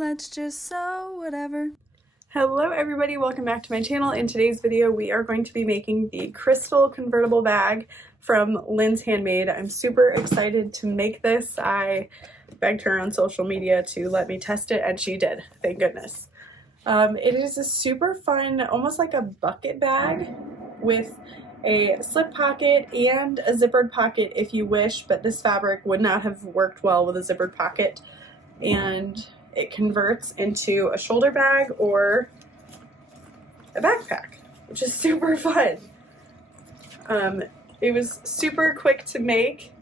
let's just sew whatever. Hello everybody, welcome back to my channel. In today's video we are going to be making the Krystal Convertible bag from LindsHandmade. I'm super excited to make this. I begged her on social media to let me test it and she did, thank goodness. It is a super fun, almost like a bucket bag with a slip pocket and a zippered pocket if you wish, but this fabric would not have worked well with a zippered pocket. And it converts into a shoulder bag or a backpack, which is super fun. It was super quick to make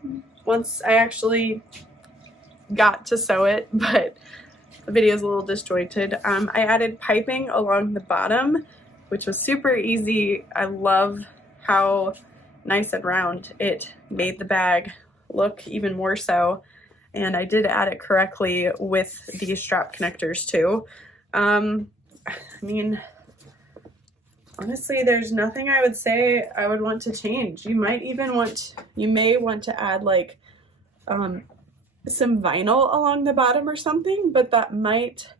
once I actually got to sew it, but the video is a little disjointed. I added piping along the bottom, which was super easy. I love how nice and round it made the bag look even more so. And I did add it correctly with the strap connectors too. I mean, honestly, there's nothing I would say I would want to change. You may want to add like some vinyl along the bottom or something, but that might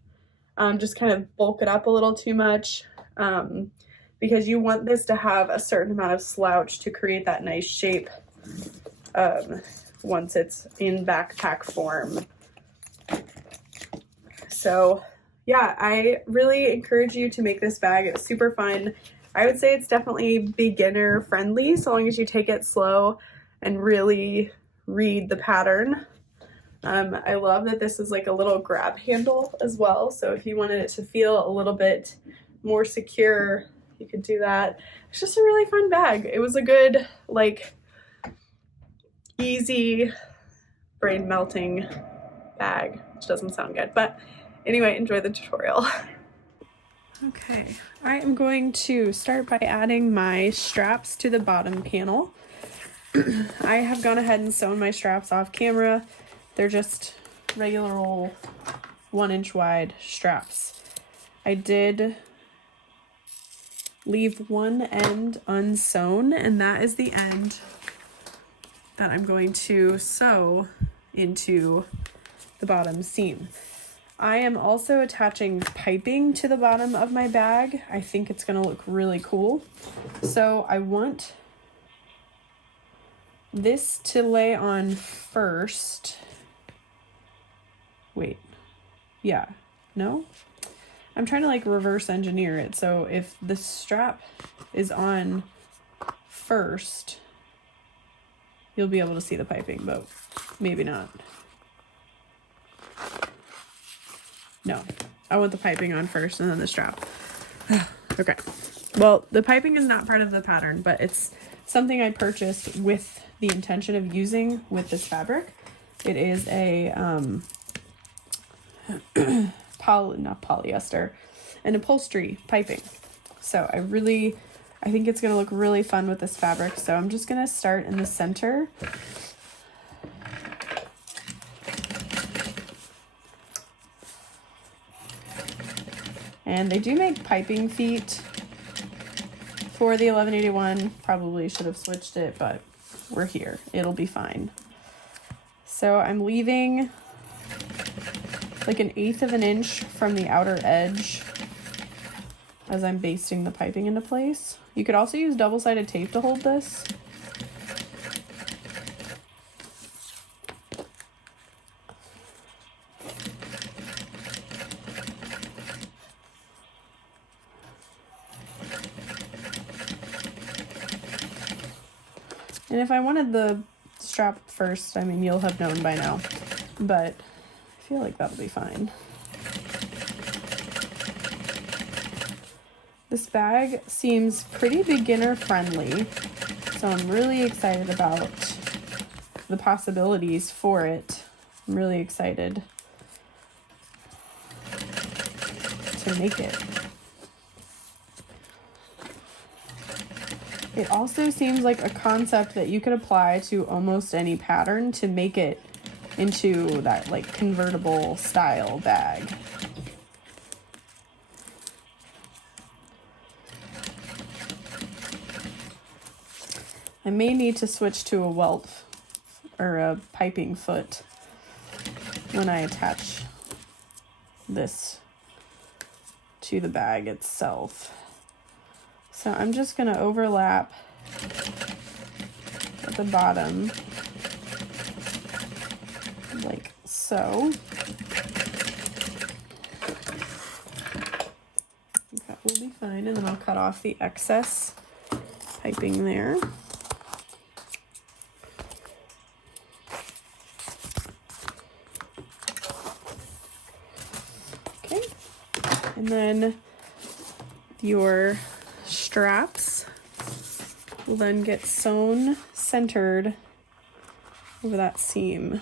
just kind of bulk it up a little too much because you want this to have a certain amount of slouch to create that nice shape once it's in backpack form. So yeah, I really encourage you to make this bag. It's super fun. I would say it's definitely beginner friendly so long as you take it slow and really read the pattern. I love that this is like a little grab handle as well, so if you wanted it to feel a little bit more secure, you could do that. It's just a really fun bag. It was a good, like, easy brain melting bag, which doesn't sound good, but anyway, enjoy the tutorial. Okay, I am going to start by adding my straps to the bottom panel. I have gone ahead and sewn my straps off camera. They're just regular old 1-inch wide straps. I did leave one end unsewn, and that is the end that I'm going to sew into the bottom seam. I am also attaching piping to the bottom of my bag. I think it's going to look really cool. So I want this to lay on first. Wait, yeah, no? I'm trying to like reverse engineer it. So if the strap is on first, you'll be able to see the piping, but maybe not. No, I want the piping on first and then the strap. Okay, well, the piping is not part of the pattern, but it's something I purchased with the intention of using with this fabric. It is a not polyester, an upholstery piping. So I think it's gonna look really fun with this fabric. So I'm just gonna start in the center. And they do make piping feet for the 1181. Probably should have switched it, but we're here. It'll be fine. So I'm leaving like 1/8 of an inch from the outer edge as I'm basting the piping into place. You could also use double-sided tape to hold this. And if I wanted the strap first, I mean, you'll have known by now, but I feel like that'll be fine. This bag seems pretty beginner friendly, so I'm really excited about the possibilities for it. I'm really excited to make it. It also seems like a concept that you could apply to almost any pattern to make it into that like convertible style bag. I may need to switch to a welt or a piping foot when I attach this to the bag itself. So I'm just going to overlap at the bottom like so. That will be fine, and then I'll cut off the excess piping there. Okay, and then your straps will then get sewn centered over that seam.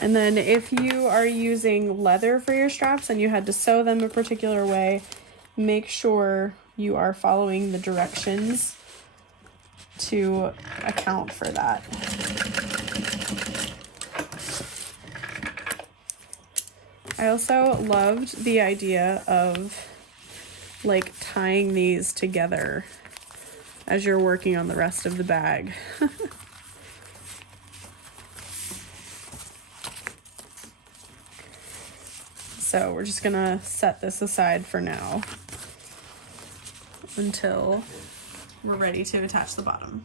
And then if you are using leather for your straps and you had to sew them a particular way, make sure you are following the directions to account for that. I also loved the idea of like tying these together as you're working on the rest of the bag. So we're just gonna set this aside for now until we're ready to attach the bottom.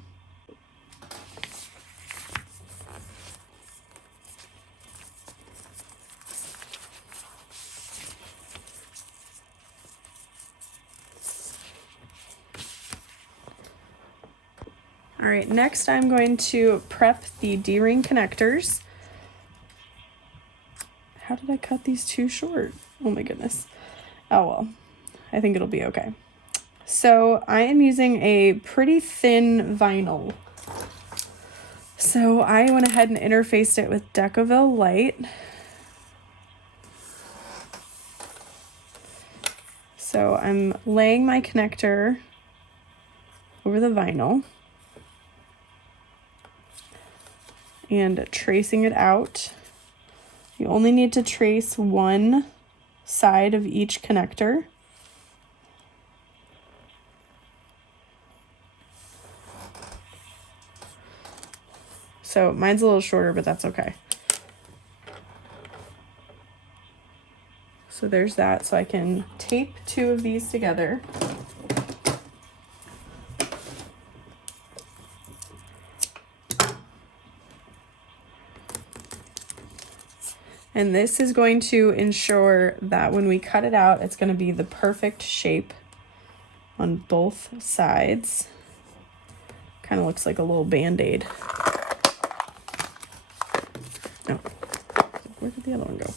All right, next I'm going to prep the D-ring connectors. How did I cut these too short? Oh my goodness. Oh well, I think it'll be okay. So I am using a pretty thin vinyl. So I went ahead and interfaced it with Decovil Light. So I'm laying my connector over the vinyl and tracing it out. You only need to trace one side of each connector. So mine's a little shorter, but that's okay. So there's that. So I can tape two of these together. And this is going to ensure that when we cut it out, it's going to be the perfect shape on both sides. Kind of looks like a little Band-Aid. No. Where did the other one go?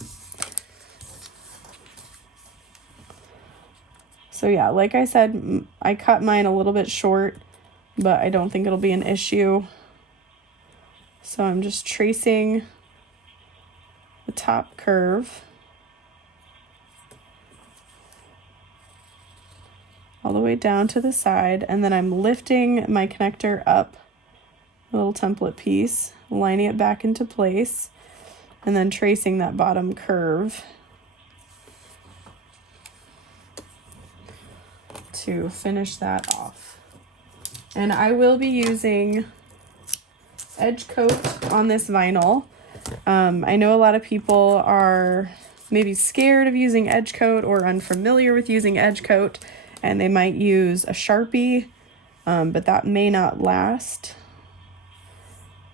So yeah, like I said, I cut mine a little bit short, but I don't think it'll be an issue. So I'm just tracing the top curve all the way down to the side, and then I'm lifting my connector up a little template piece, lining it back into place, and then tracing that bottom curve to finish that off. And I will be using edge coat on this vinyl. I know a lot of people are maybe scared of using edge coat or unfamiliar with using edge coat, and they might use a Sharpie, but that may not last.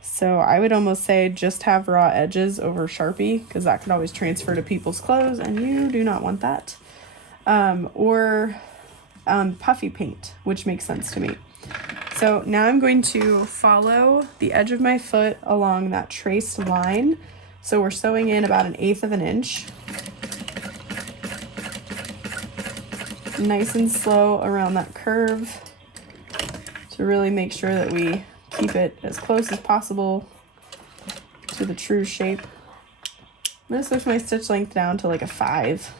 So I would almost say just have raw edges over Sharpie, because that could always transfer to people's clothes, and you do not want that. Or puffy paint, which makes sense to me. So now I'm going to follow the edge of my foot along that traced line. So we're sewing in about 1/8 of an inch. Nice and slow around that curve to really make sure that we keep it as close as possible to the true shape. I'm going to switch my stitch length down to like a 5,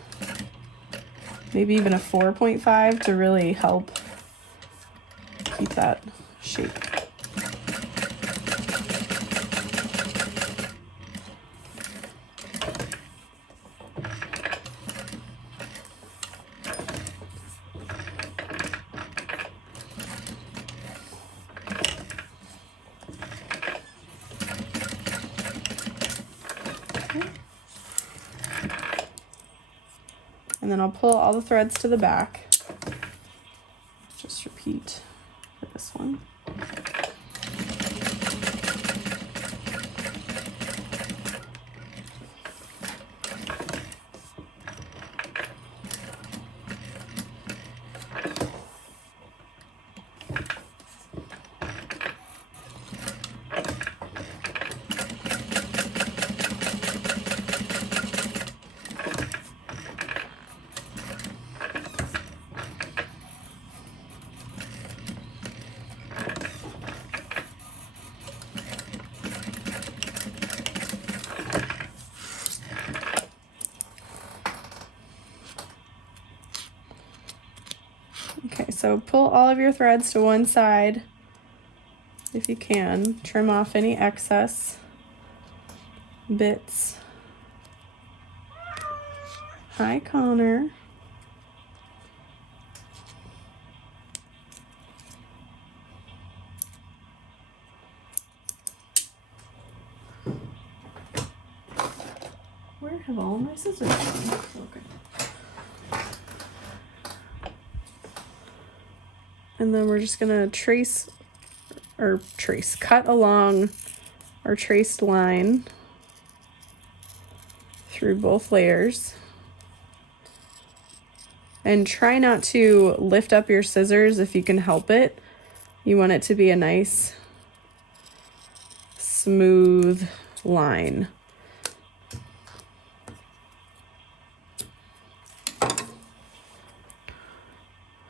maybe even a 4.5 to really help keep that shape. And then I'll pull all the threads to the back. Just repeat for this one. Okay, so pull all of your threads to one side if you can. Trim off any excess bits. Hi, Connor. Where have all my scissors gone? Okay. And then we're just gonna cut along our traced line through both layers. And try not to lift up your scissors if you can help it. You want it to be a nice, smooth line.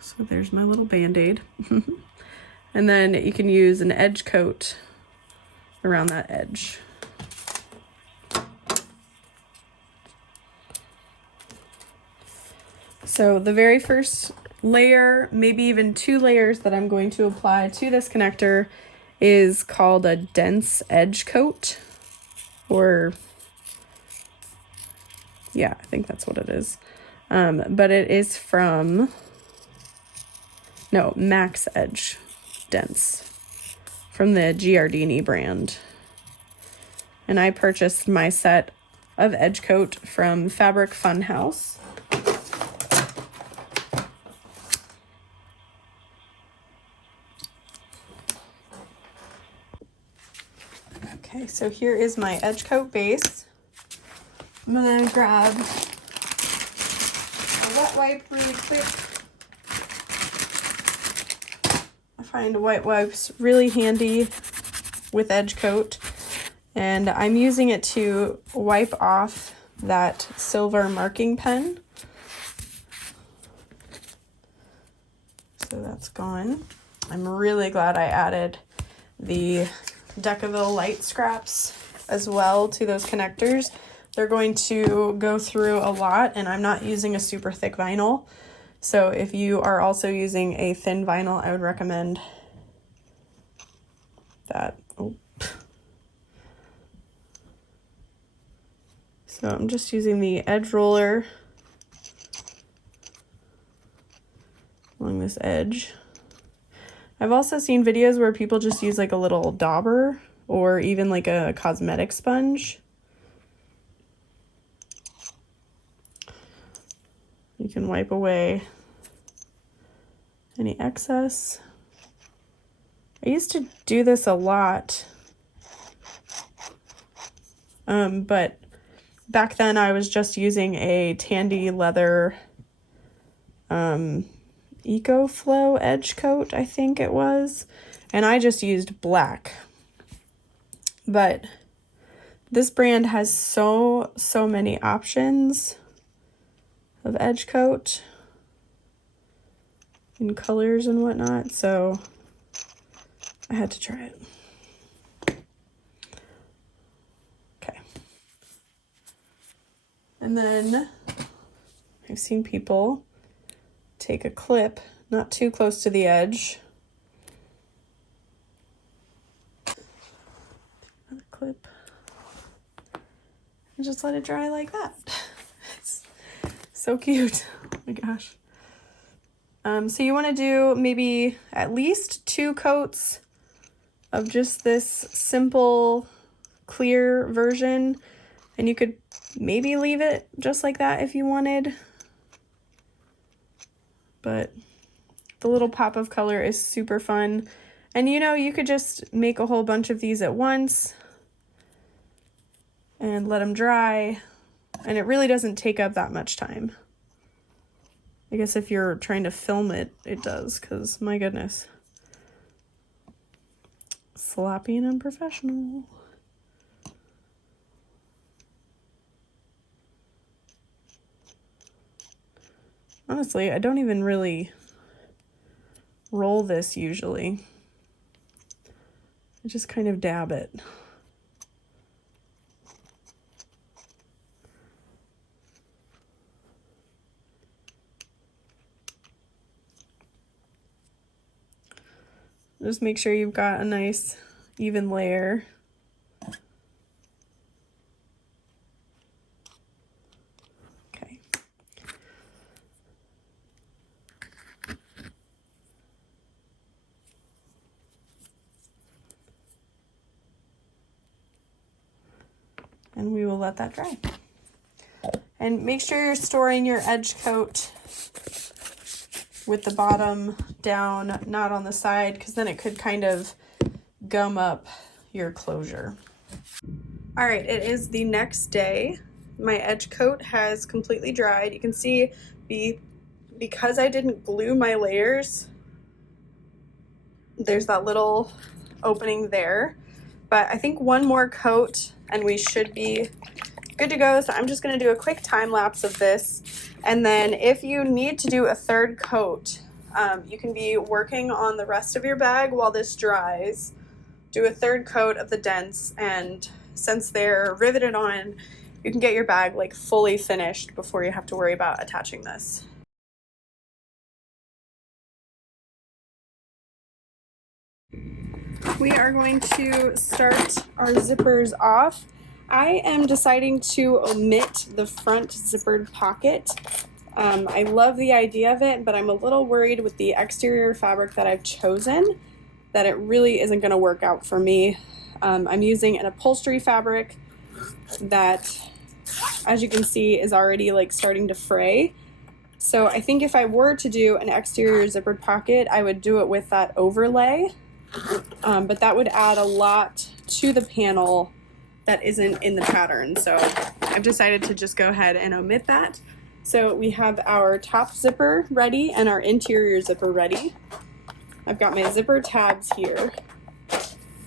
So there's my little Band-Aid. And then you can use an edge coat around that edge. So the very first layer, maybe even 2 layers that I'm going to apply to this connector is called a dense edge coat, or yeah, I think that's what it is. But it is from, no, Max Edge Dense from the Giardini brand. And I purchased my set of edge coat from Fabric Funhouse. Okay, so here is my edge coat base. I'm gonna grab a wet wipe really quick. I find wet wipes really handy with edge coat, and I'm using it to wipe off that silver marking pen. So that's gone. I'm really glad I added the Decaville light scraps as well to those connectors. They're going to go through a lot, and I'm not using a super thick vinyl. So if you are also using a thin vinyl, I would recommend that. Oh. So I'm just using the edge roller along this edge. I've also seen videos where people just use like a little dauber or even like a cosmetic sponge. You can wipe away any excess. I used to do this a lot, but back then I was just using a Tandy Leather EcoFlow edge coat, I think it was, and I just used black. But this brand has so many options of edge coat in colors and whatnot, so I had to try it. Okay. And then I've seen people take a clip, not too close to the edge. Another clip. And just let it dry like that. It's so cute. Oh my gosh. So you want to do maybe at least 2 coats of just this simple clear version, and you could maybe leave it just like that if you wanted. but the little pop of color is super fun. And you know, you could just make a whole bunch of these at once and let them dry, and it really doesn't take up that much time. I guess if you're trying to film it, it does, because my goodness. Sloppy and unprofessional. Honestly, I don't even really roll this usually. I just kind of dab it. Just make sure you've got a nice even layer. Okay. And we will let that dry. And make sure you're storing your edge coat with the bottom down, not on the side, because then it could kind of gum up your closure. All right, it is the next day. My edge coat has completely dried. You can see because I didn't glue my layers, there's that little opening there. But I think one more coat and we should be good to go. So I'm just gonna do a quick time lapse of this. And then if you need to do a third coat, you can be working on the rest of your bag while this dries. Do a third coat of the dents, and since they're riveted on, you can get your bag like fully finished before you have to worry about attaching this. We are going to start our zippers off. I am deciding to omit the front zippered pocket. I love the idea of it, but I'm a little worried with the exterior fabric that I've chosen that it really isn't going to work out for me. I'm using an upholstery fabric that, as you can see, is already like starting to fray. So I think if I were to do an exterior zippered pocket, I would do it with that overlay, but that would add a lot to the panel that isn't in the pattern. So I've decided to just go ahead and omit that. So we have our top zipper ready and our interior zipper ready. I've got my zipper tabs here.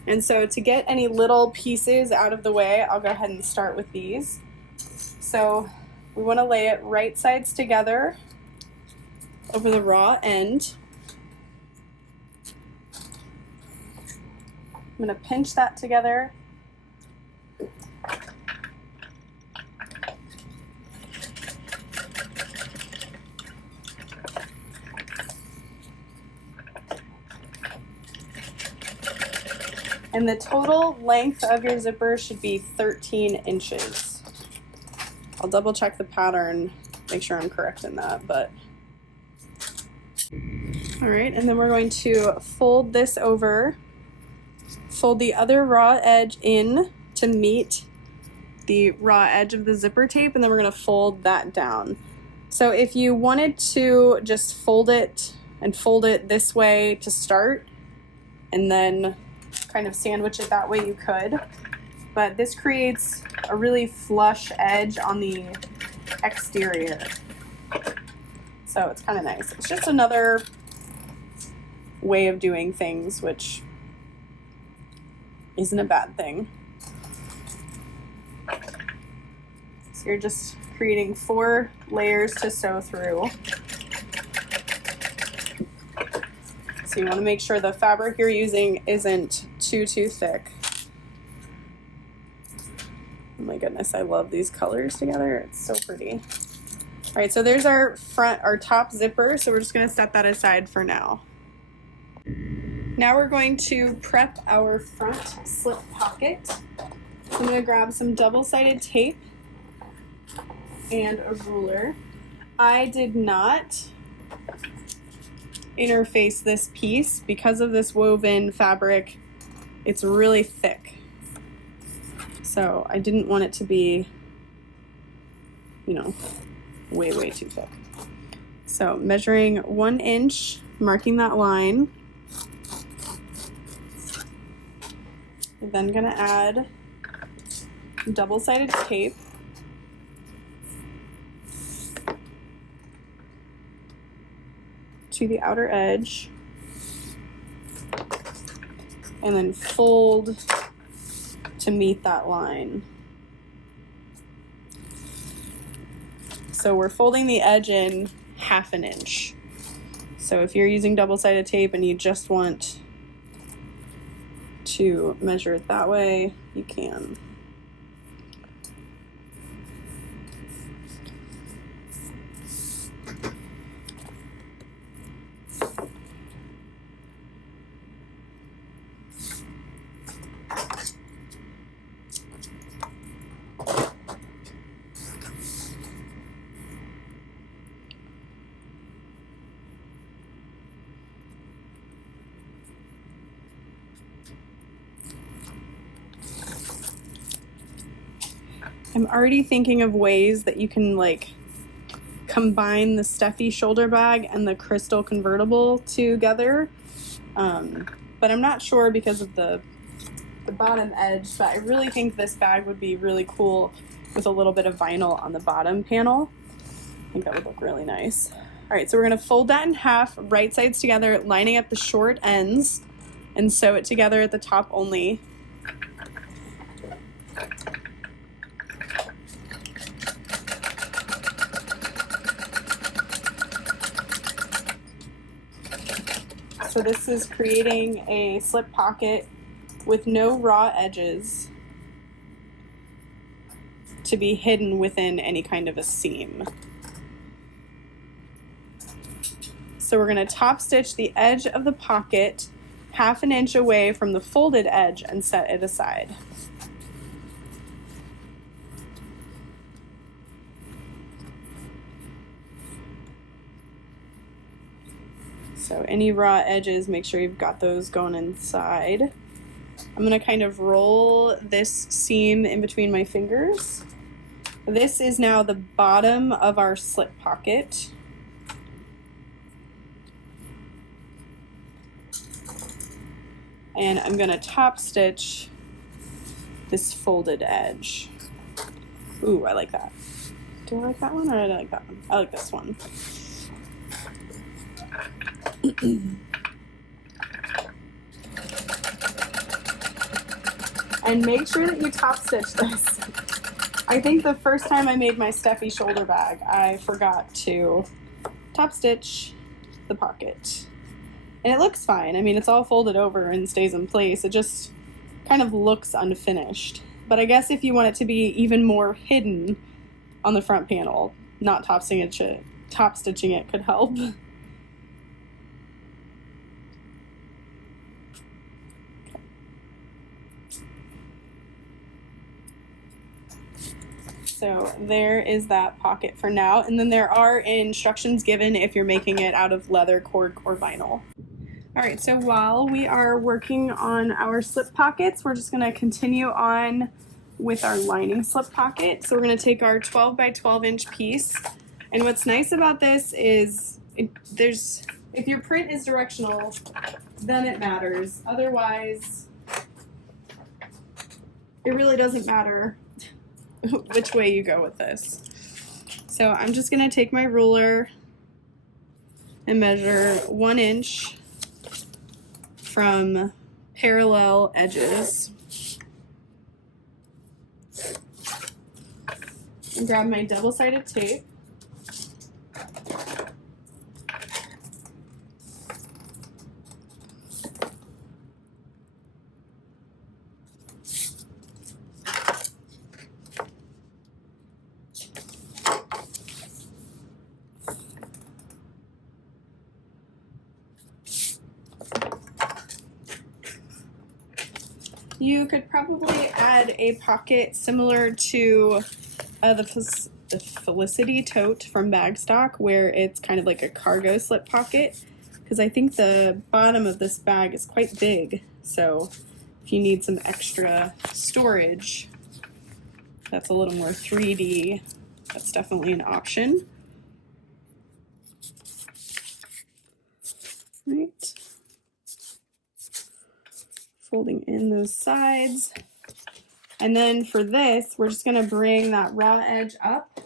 And so to get any little pieces out of the way, I'll go ahead and start with these. So we want to lay it right sides together over the raw end. I'm going to pinch that together. And the total length of your zipper should be 13 inches. I'll double check the pattern, make sure I'm correct in that, but. All right, and then we're going to fold this over, fold the other raw edge in to meet the raw edge of the zipper tape, and then we're gonna fold that down. So if you wanted to just fold it this way to start, and then kind of sandwich it that way, you could, but this creates a really flush edge on the exterior, so it's kind of nice. It's just another way of doing things, which isn't a bad thing. So you're just creating 4 layers to sew through. So you want to make sure the fabric you're using isn't too thick. Oh my goodness, I love these colors together. It's so pretty. All right, so there's our top zipper. So we're just going to set that aside for now. Now we're going to prep our front slip pocket. I'm going to grab some double-sided tape and a ruler. I did not interface this piece because of this woven fabric. It's really thick, so I didn't want it to be, you know, way too thick. So measuring 1 inch, marking that line. I'm then gonna add double-sided tape. To the outer edge. And then fold to meet that line. So we're folding the edge in 1/2 inch. So if you're using double-sided tape and you just want to measure it that way, you can. I'm already thinking of ways that you can like combine the Stephie shoulder bag and the Krystal Convertible together. But I'm not sure because of the bottom edge, but I really think this bag would be really cool with a little bit of vinyl on the bottom panel. I think that would look really nice. All right, so we're gonna fold that in half, right sides together, lining up the short ends, and sew it together at the top only. So this is creating a slip pocket with no raw edges to be hidden within any kind of a seam. So we're going to top stitch the edge of the pocket 1/2 inch away from the folded edge and set it aside. So any raw edges, make sure you've got those going inside. I'm gonna kind of roll this seam in between my fingers. This is now the bottom of our slip pocket. And I'm gonna top stitch this folded edge. Ooh, I like that. Do I like that one or do I like that one? I like this one. And make sure that you top stitch this. I think the first time I made my Stephie shoulder bag, I forgot to top stitch the pocket. And it looks fine. I mean, it's all folded over and stays in place. It just kind of looks unfinished. But I guess if you want it to be even more hidden on the front panel, not top stitching it could help. So there is that pocket for now. And then there are instructions given if you're making it out of leather, cord, or vinyl. All right, so while we are working on our slip pockets, we're just gonna continue on with our lining slip pocket. So we're gonna take our 12 by 12 inch piece. And what's nice about this is if your print is directional, then it matters. Otherwise, it really doesn't matter which way you go with this. So I'm just gonna take my ruler and measure 1 inch from parallel edges. And grab my double-sided tape. You could probably add a pocket similar to the Felicity tote from Bagstock, where it's kind of like a cargo slip pocket, because I think the bottom of this bag is quite big. So if you need some extra storage, that's a little more 3D, that's definitely an option. Right. Folding in those sides. And then for this, we're just gonna bring that raw edge up.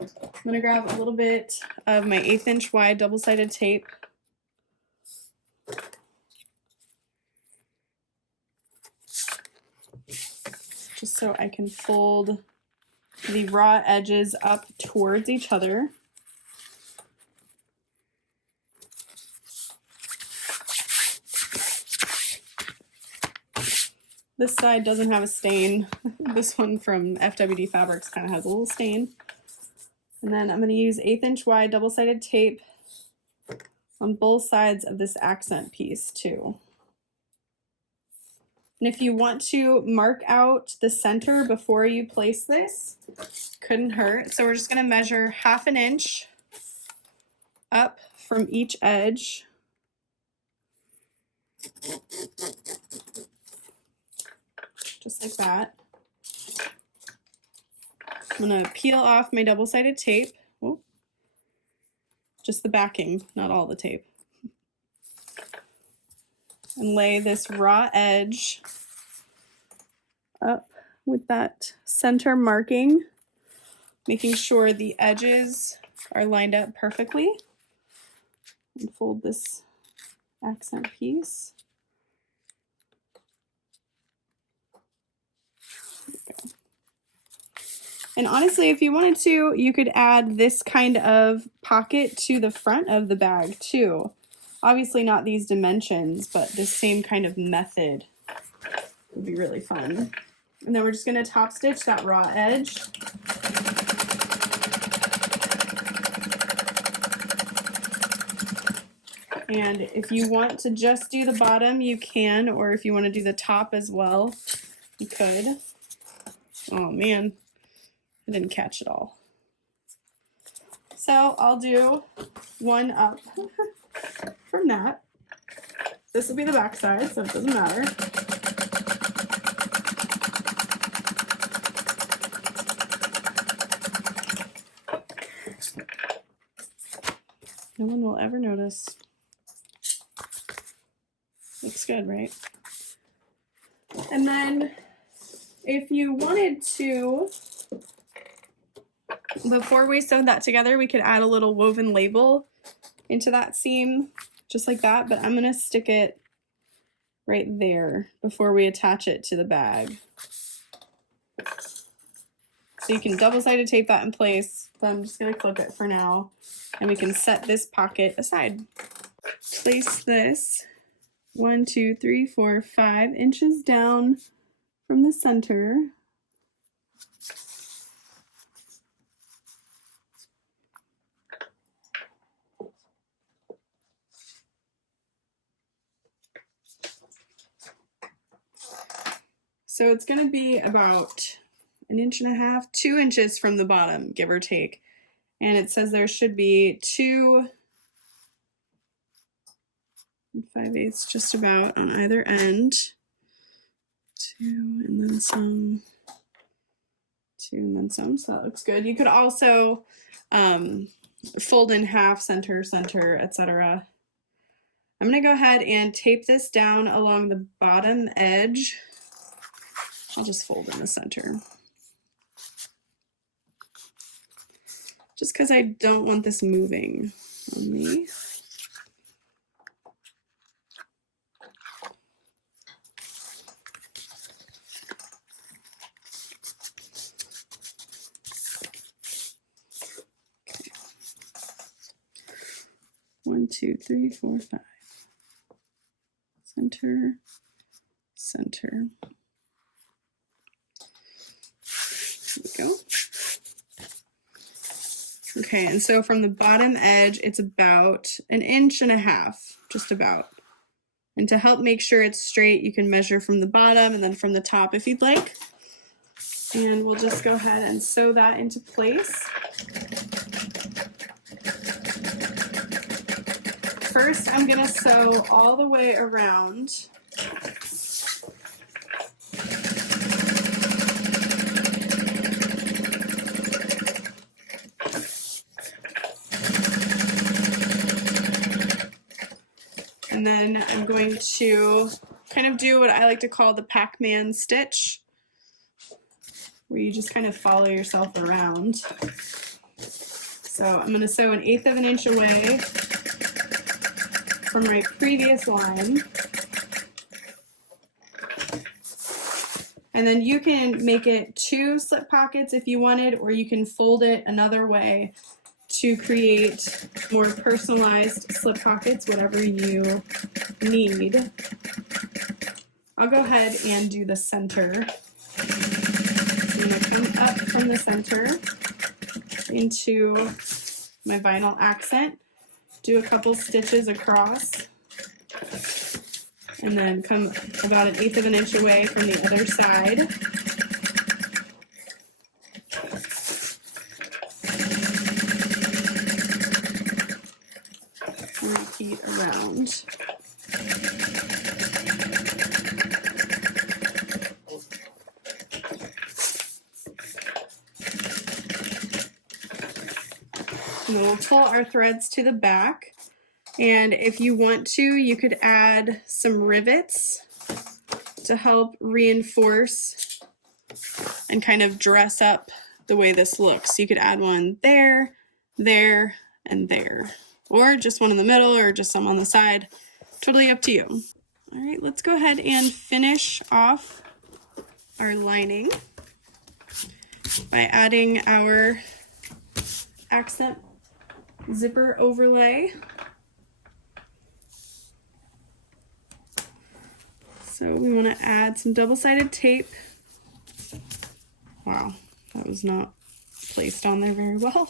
I'm gonna grab a little bit of my 1/8 inch wide double-sided tape. Just so I can fold the raw edges up towards each other. This side doesn't have a stain. This one from FWD Fabrics kind of has a little stain. And then I'm going to use 1/8 inch wide double-sided tape on both sides of this accent piece too. And if you want to mark out the center before you place this, couldn't hurt. So we're just going to measure 1/2 inch up from each edge. Just like that. I'm going to peel off my double-sided tape. Oh, just the backing, not all the tape. And lay this raw edge up with that center marking, making sure the edges are lined up perfectly. And fold this accent piece. And honestly, if you wanted to, you could add this kind of pocket to the front of the bag too. Obviously not these dimensions, but this same kind of method would be really fun. And then we're just going to top stitch that raw edge. And if you want to just do the bottom, you can, or if you want to do the top as well, you could. Oh man, I didn't catch it all. So I'll do one up from that. This will be the back side, so it doesn't matter. No one will ever notice. Looks good, right? And then if you wanted to, before we sewed that together, we could add a little woven label into that seam, just like that, but I'm gonna stick it right there before we attach it to the bag. So you can double-sided tape that in place, but I'm just gonna clip it for now, and we can set this pocket aside. Place this 1, 2, 3, 4, 5 inches down from the center. So it's going to be about 1.5 inches, 2 inches from the bottom, give or take. And it says there should be 2 5/8 just about on either end. 2 and then some, 2 and then some, so that looks good. You could also fold in half, center, center, etc. I'm going to go ahead and tape this down along the bottom edge. I'll just fold in the center. Just because I don't want this moving on me. Okay. 1, 2, 3, 4, 5. Center, center. There we go. Okay, and so from the bottom edge, it's about 1.5 inches, just about. And to help make sure it's straight, you can measure from the bottom and then from the top if you'd like. And we'll just go ahead and sew that into place. First, I'm gonna sew all the way around. And then I'm going to kind of do what I like to call the Pac-Man stitch, where you just kind of follow yourself around. So I'm going to sew 1/8 of an inch away from my previous line. And then you can make it 2 slip pockets if you wanted, or you can fold it another way to create more personalized slip pockets, whatever you need. I'll go ahead and do the center. So I'm going to come up from the center into my vinyl accent, do a couple stitches across, and then come about 1/8 of an inch away from the other side. Repeat around. And then we'll pull our threads to the back. And if you want to, you could add some rivets to help reinforce and kind of dress up the way this looks. You could add one there, there, and there. Or just one in the middle, or just some on the side. Totally up to you. All right, let's go ahead and finish off our lining by adding our accent zipper overlay. So we want to add some double-sided tape. Wow, that was not placed on there very well.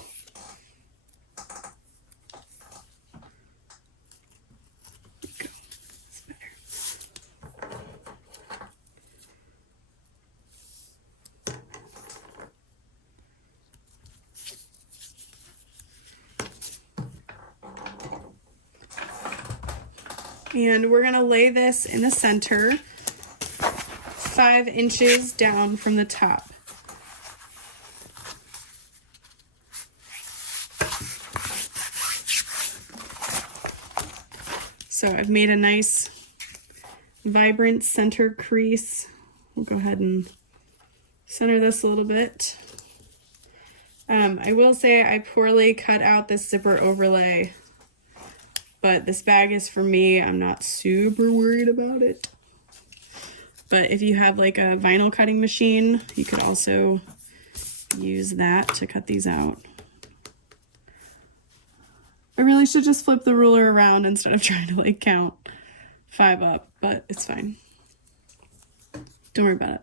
And we're going to lay this in the center, 5 inches down from the top. So I've made a nice vibrant center crease. We'll go ahead and center this a little bit. I will say I poorly cut out this zipper overlay, but this bag is for me. I'm not super worried about it. But if you have like a vinyl cutting machine, you could also use that to cut these out. I really should just flip the ruler around instead of trying to like count 5 up, but it's fine. Don't worry about it.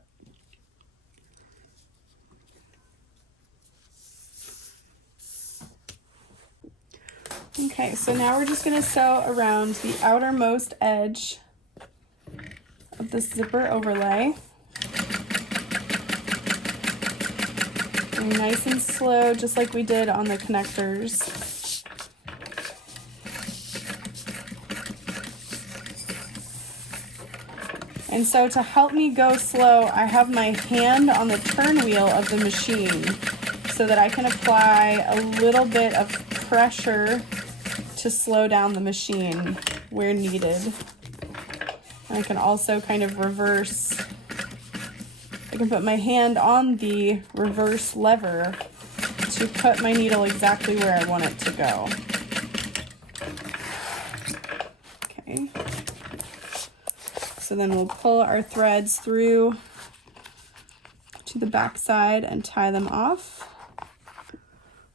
Okay, so now we're just going to sew around the outermost edge of the zipper overlay. And nice and slow, just like we did on the connectors. And so to help me go slow, I have my hand on the turn wheel of the machine so that I can apply a little bit of pressure to slow down the machine where needed. And I can also kind of reverse. I can put my hand on the reverse lever to put my needle exactly where I want it to go. Okay. So then we'll pull our threads through to the back side and tie them off.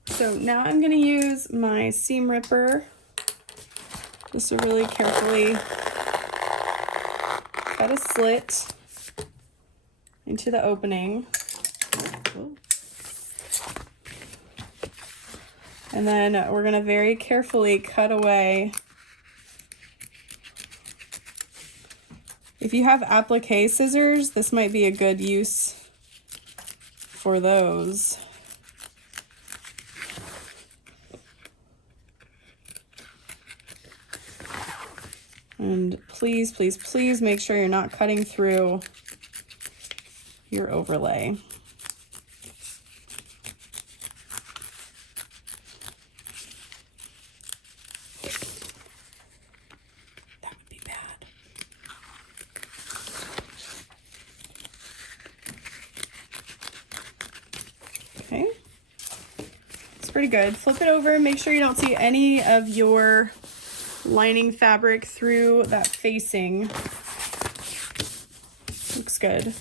So now I'm going to use my seam ripper just to really carefully cut a slit into the opening. And then we're going to very carefully cut away. If you have applique scissors, this might be a good use for those. And please, please, please make sure you're not cutting through your overlay. That would be pretty good. Flip it over, make sure you don't see any of your lining fabric through that facing. Looks good.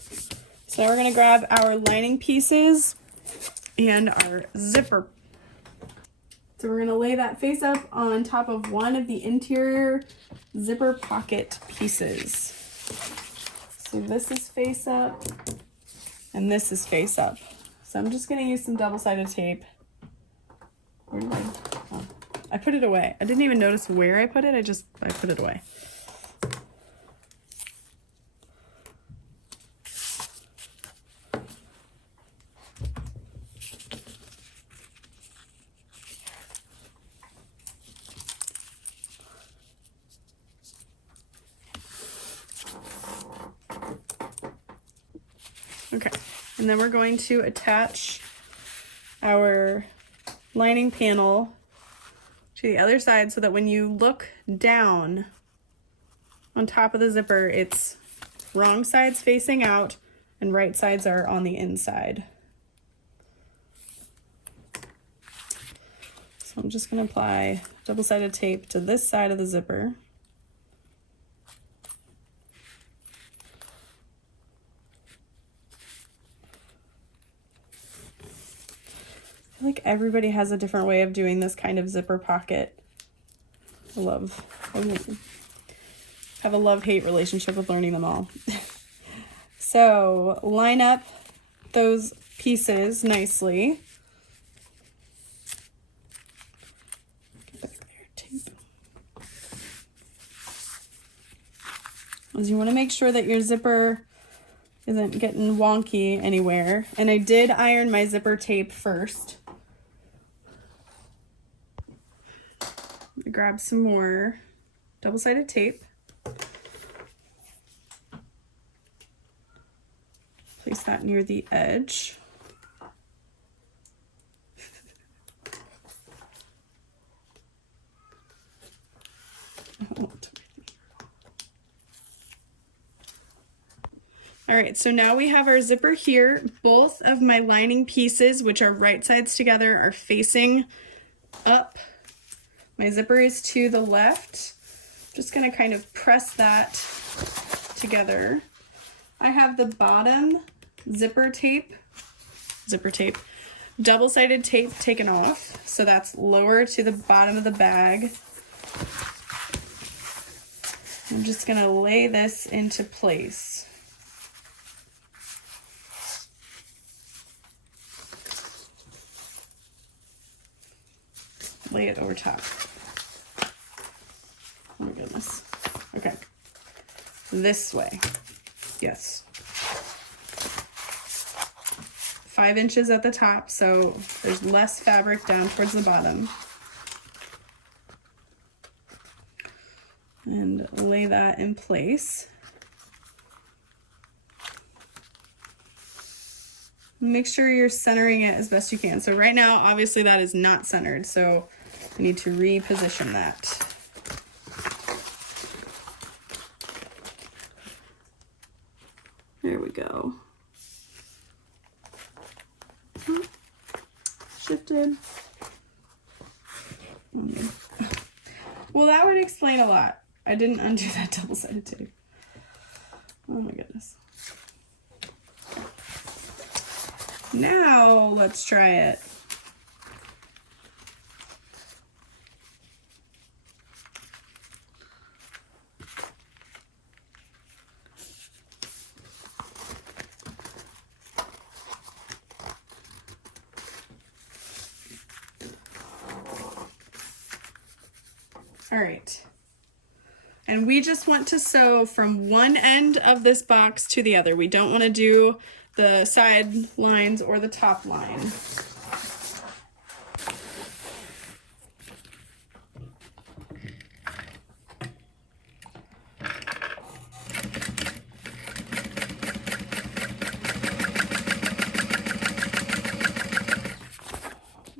So now we're gonna grab our lining pieces and our zipper. So we're gonna lay that face up on top of one of the interior zipper pocket pieces. So this is face up and this is face up. So I'm just gonna use some double-sided tape. Where did I put it away. I didn't even notice where I put it. I put it away. Okay, and then we're going to attach our lining panel to the other side so that when you look down on top of the zipper, it's wrong sides facing out and right sides are on the inside. So I'm just going to apply double-sided tape to this side of the zipper. I feel like everybody has a different way of doing this kind of zipper pocket. I have a love-hate relationship with learning them all. So line up those pieces nicely. Get back there, tape. As you want to make sure that your zipper isn't getting wonky anywhere. And I did iron my zipper tape first. Grab some more double-sided tape. Place that near the edge. All right, so now we have our zipper here. Both of my lining pieces, which are right sides together, are facing up. My zipper is to the left. Just gonna kind of press that together. I have the bottom zipper tape, double-sided tape taken off. So that's lower to the bottom of the bag. I'm just gonna lay this into place. Lay it over top. Oh my goodness. Okay. This way. Yes. 5 inches at the top, so there's less fabric down towards the bottom. And lay that in place. Make sure you're centering it as best you can. So right now, obviously that is not centered, so we need to reposition that. There we go. Shifted. Okay. Well, that would explain a lot. I didn't undo that double-sided tape. Oh my goodness. Now let's try it. All right. And we just want to sew from one end of this box to the other. We don't want to do the side lines or the top line.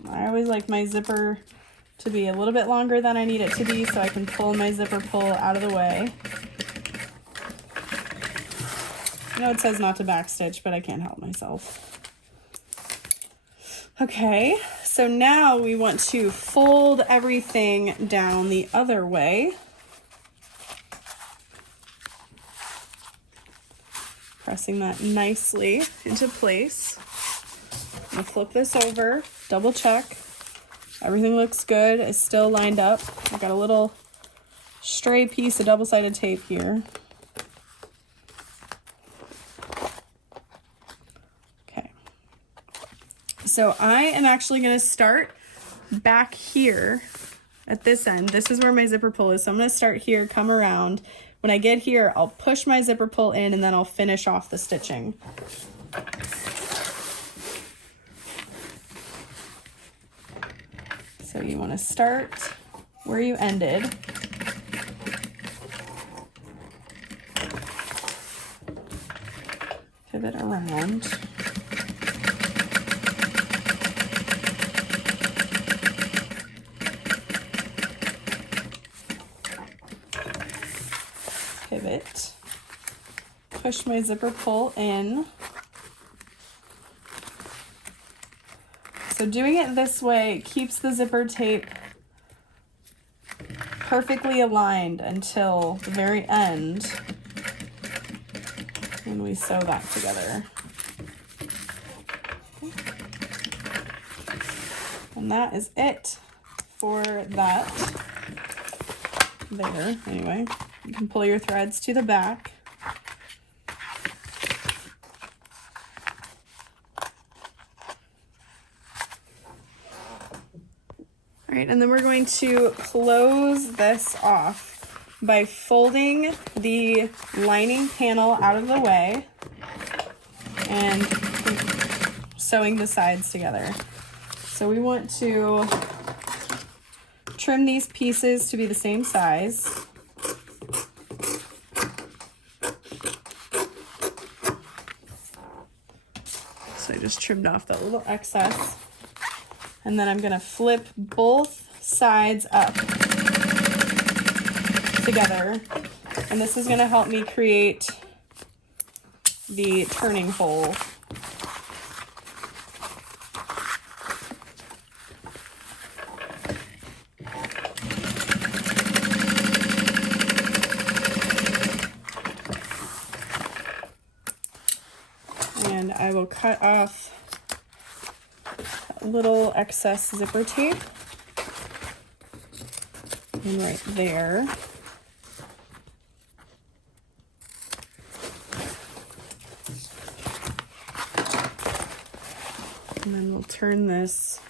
I always like my zipper to be a little bit longer than I need it to be so I can pull my zipper pull out of the way. I know it says not to backstitch, but I can't help myself. Okay, So now we want to fold everything down the other way. Pressing that nicely into place. I'm gonna flip this over, double check. Everything looks good, it's still lined up. I've got a little stray piece of double-sided tape here. Okay. So I am actually gonna start back here at this end. This is where my zipper pull is. So I'm gonna start here, come around. When I get here, I'll push my zipper pull in and then I'll finish off the stitching. So you want to start where you ended. Pivot around. Pivot. Push my zipper pull in. So doing it this way keeps the zipper tape perfectly aligned until the very end when we sew that together. And that is it for that there. Anyway, you can pull your threads to the back. Right, and then we're going to close this off by folding the lining panel out of the way and sewing the sides together. So we want to trim these pieces to be the same size. So I just trimmed off that little excess. And then I'm gonna flip both sides up together. And this is gonna help me create the turning hole. And I will cut off little excess zipper tape and right there. And then we'll turn this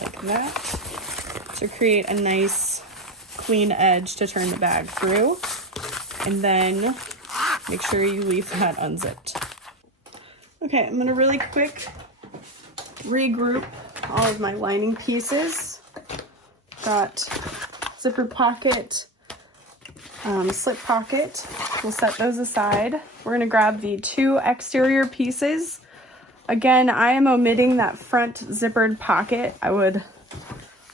like that to create a nice clean edge to turn the bag through. And then make sure you leave that unzipped. Okay, I'm gonna really quick regroup all of my lining pieces. Got zipper pocket, slip pocket. We'll set those aside. We're gonna grab the two exterior pieces. Again, I am omitting that front zippered pocket. I would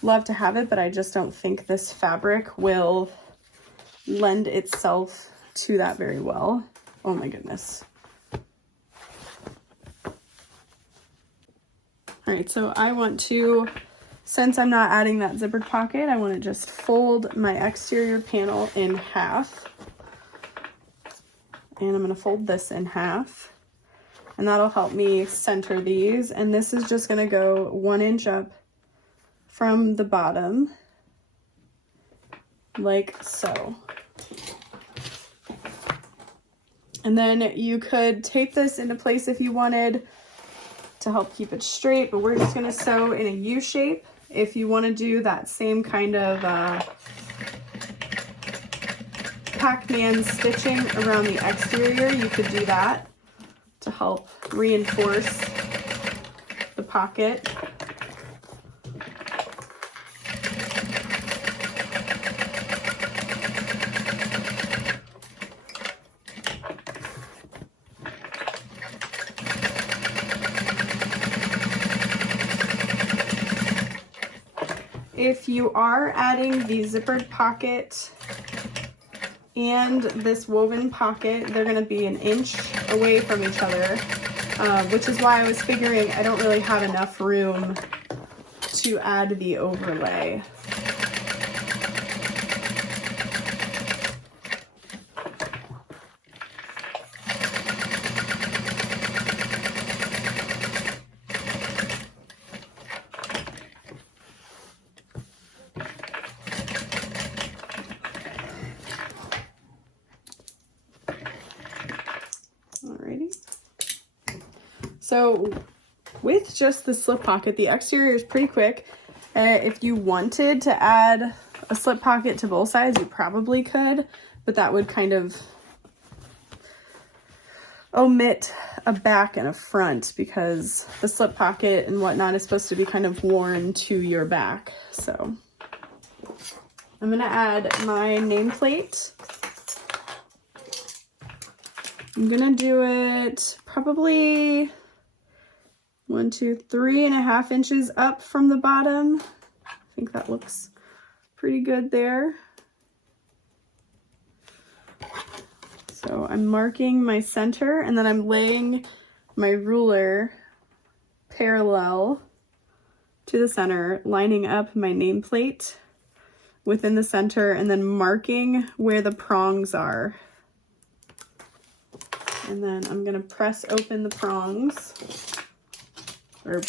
love to have it, but I just don't think this fabric will lend itself to that very well. Oh my goodness. All right, so I want to, since I'm not adding that zippered pocket, I want to just fold my exterior panel in half. And I'm going to fold this in half. And that'll help me center these. And this is just going to go 1 inch up from the bottom, like so. And then you could tape this into place if you wanted to help keep it straight, but we're just going to sew in a U shape. If you want to do that same kind of Pac-Man stitching around the exterior, you could do that to help reinforce the pocket. If you are adding the zippered pocket and this woven pocket, they're going to be 1 inch away from each other. which is why I was figuring I don't really have enough room to add the overlay. So with just the slip pocket, the exterior is pretty quick. If you wanted to add a slip pocket to both sides, you probably could, but that would kind of omit a back and a front because the slip pocket and whatnot is supposed to be kind of worn to your back. So I'm gonna add my nameplate. I'm gonna do it probably 1, 2, 3.5 inches up from the bottom. I think that looks pretty good there. So I'm marking my center and then I'm laying my ruler parallel to the center, lining up my nameplate within the center and then marking where the prongs are. And then I'm gonna press open the prongs. Or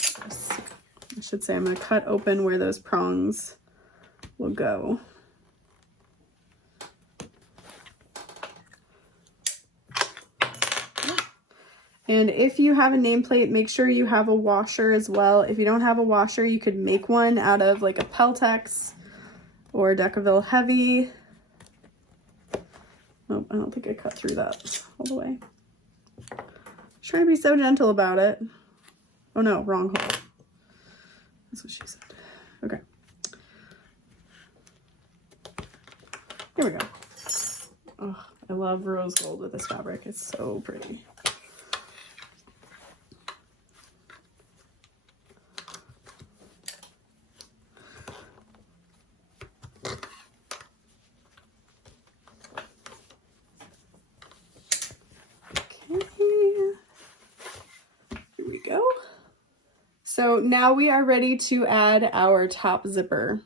I should say I'm going to cut open where those prongs will go. And if you have a nameplate, make sure you have a washer as well. If you don't have a washer, you could make one out of like a Peltex or Decaville Heavy. Oh, I don't think I cut through that all the way. Try to be so gentle about it. Oh no, wrong hole. That's what she said. Okay. Here we go. Oh, I love rose gold with this fabric. It's so pretty. So now we are ready to add our top zipper.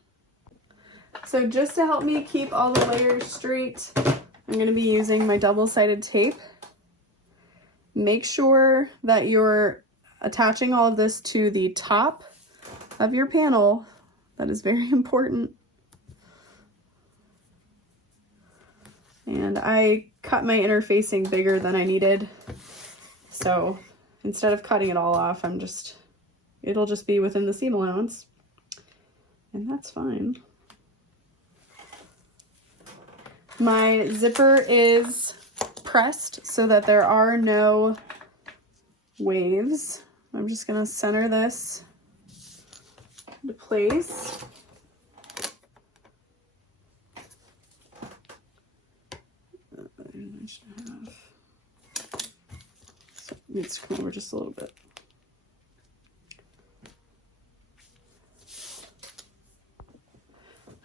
So just to help me keep all the layers straight, I'm going to be using my double-sided tape. Make sure that you're attaching all of this to the top of your panel. That is very important. And I cut my interfacing bigger than I needed. So instead of cutting it all off, it'll just be within the seam allowance, and that's fine. My zipper is pressed so that there are no waves. I'm just gonna center this into place. So it needs to come over just a little bit.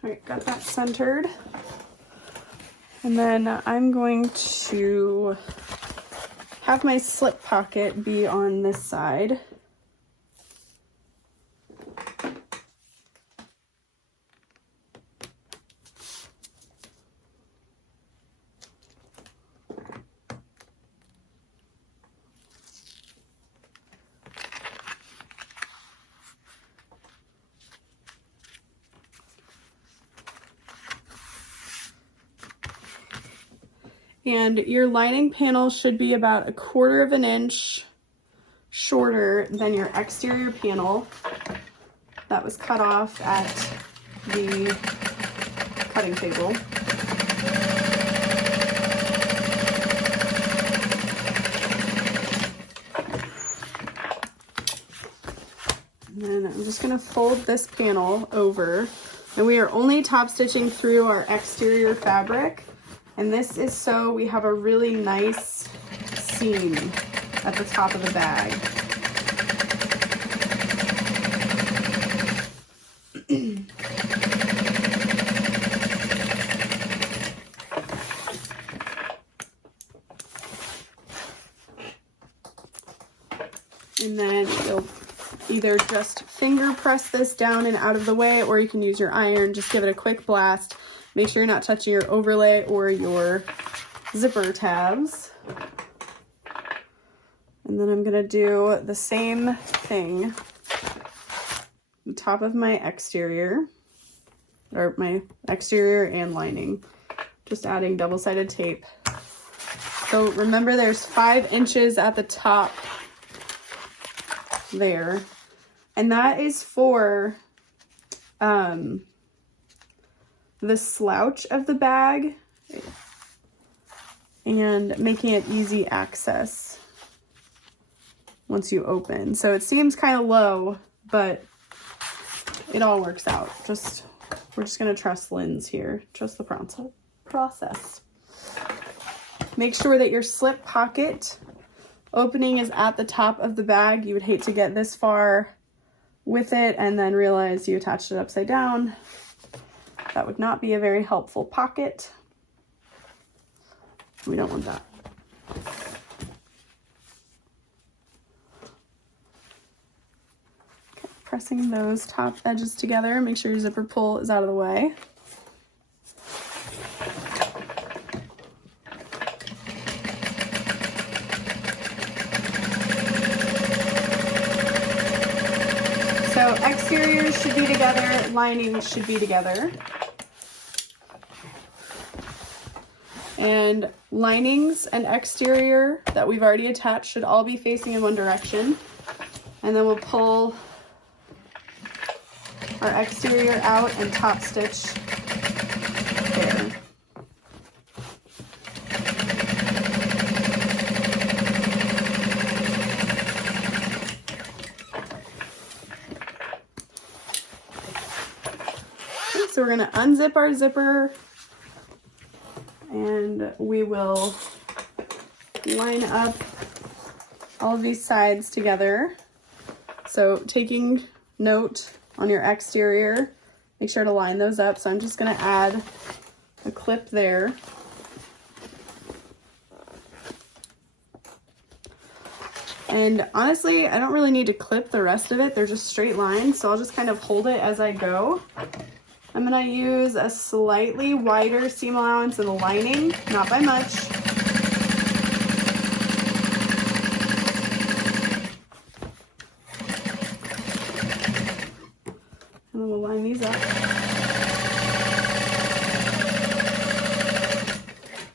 All right, got that centered. And then I'm going to have my slip pocket be on this side. And your lining panel should be about 1/4 inch shorter than your exterior panel that was cut off at the cutting table. And then I'm just going to fold this panel over, and we are only top stitching through our exterior fabric. And this is so we have a really nice seam at the top of the bag. either just finger press this down and out of the way, or you can use your iron. Just give it a quick blast. Make sure you're not touching your overlay or your zipper tabs. And then I'm gonna do the same thing, the top of my exterior, or my exterior and lining. Just adding double-sided tape. So remember, there's 5 inches at the top there, and that is for the slouch of the bag and making it easy access once you open. So it seems kind of low, but it all works out. We're just gonna trust Linds here, trust the process. Make sure that your slip pocket opening is at the top of the bag. You would hate to get this far with it and then realize you attached it upside down. That would not be a very helpful pocket. We don't want that. Okay, pressing those top edges together. Make sure your zipper pull is out of the way. So exteriors should be together, linings should be together. And linings and exterior that we've already attached should all be facing in one direction. And then we'll pull our exterior out and top stitch there. So we're gonna unzip our zipper and we will line up all of these sides together. So taking note on your exterior, make sure to line those up. So I'm just gonna add a clip there. And honestly, I don't really need to clip the rest of it. They're just straight lines, so I'll just kind of hold it as I go. I'm gonna use a slightly wider seam allowance in the lining, not by much. And then we'll line these up.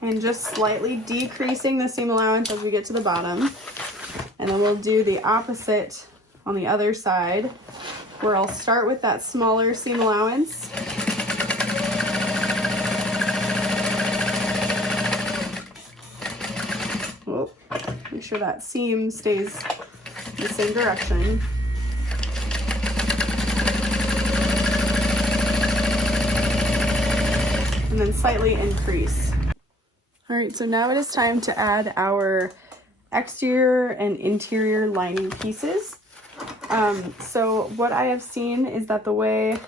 And just slightly decreasing the seam allowance as we get to the bottom. And then we'll do the opposite on the other side, where I'll start with that smaller seam allowance. Oh, make sure that seam stays the same direction. And then slightly increase. All right, so now it is time to add our exterior and interior lining pieces. So what I have seen is that the way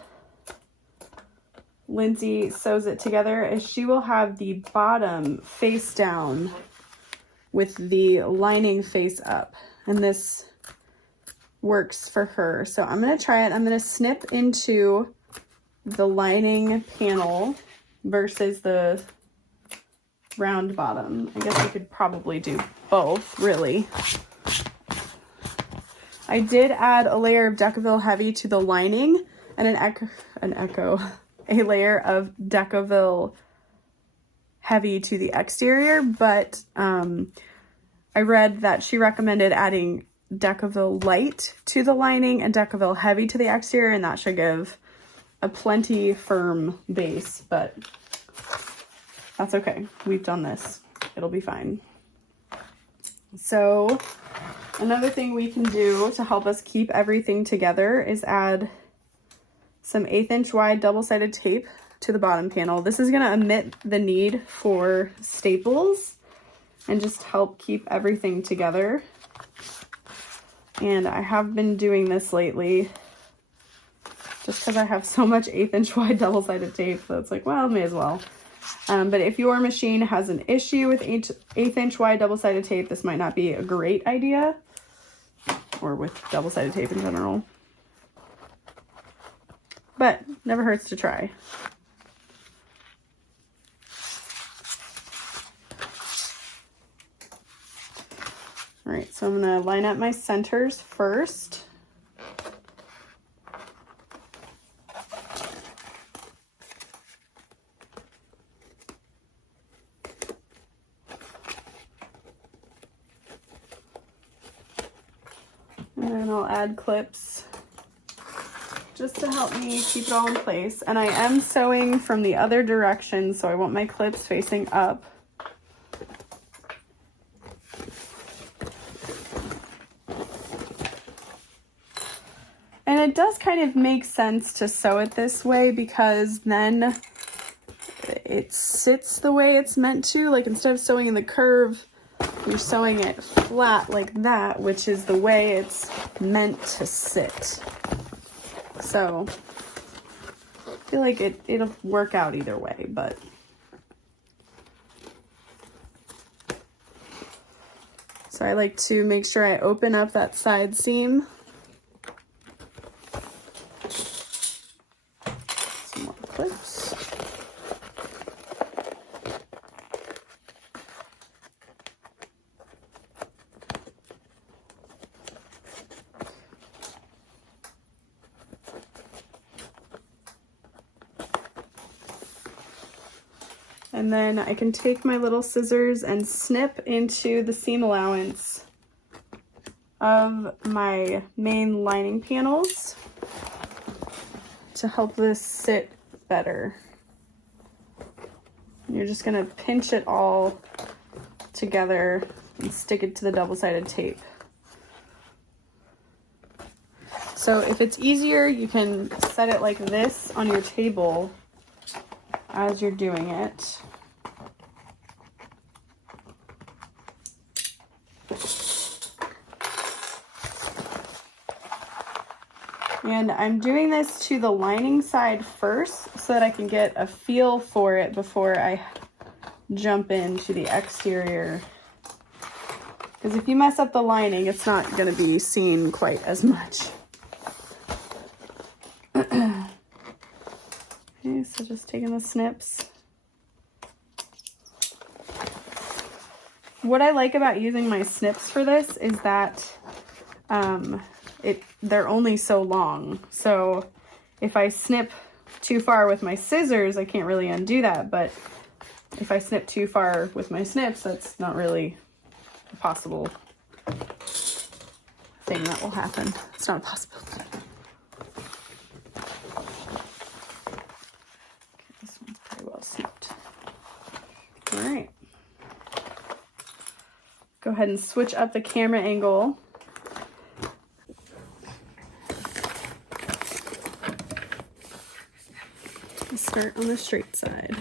Lindsay sews it together is she will have the bottom face down with the lining face up, and this works for her. So I'm gonna try it. I'm gonna snip into the lining panel versus the round bottom. I guess I could probably do both, really. I did add a layer of Decaville Heavy to the lining and a layer of Decaville Heavy to the exterior, but I read that she recommended adding Decaville Light to the lining and Decaville Heavy to the exterior, and that should give a plenty firm base, but that's okay. We've done this. It'll be fine. So another thing we can do to help us keep everything together is add some 1/8 inch wide double-sided tape to the bottom panel. This is going to omit the need for staples and just help keep everything together. And I have been doing this lately just because I have so much 1/8 inch wide double-sided tape that it's like, well, may as well. But if your machine has an issue with 1/8 inch wide double-sided tape, this might not be a great idea. or with double-sided tape in general. But never hurts to try. All right, so I'm gonna line up my centers first. And then I'll add clips just to help me keep it all in place. And I am sewing from the other direction, so I want my clips facing up. And it does kind of make sense to sew it this way because then it sits the way it's meant to. Like instead of sewing in the curve, you're sewing it flat like that, which is the way it's meant to sit. So I feel like it'll work out either way, but so I like to make sure I open up that side seam. Some more clips. And then I can take my little scissors and snip into the seam allowance of my main lining panels to help this sit better. You're just gonna pinch it all together and stick it to the double-sided tape. So if it's easier, you can set it like this on your table as you're doing it. And I'm doing this to the lining side first so that I can get a feel for it before I jump into the exterior. Because if you mess up the lining, it's not going to be seen quite as much. Okay, so just taking the snips. What I like about using my snips for this is that they're only so long. So if I snip too far with my scissors, I can't really undo that. But if I snip too far with my snips, that's not really a possible thing that will happen. It's not a possibility. Okay, this one's pretty well snipped. All right. Go ahead and switch up the camera angle. Start on the straight side.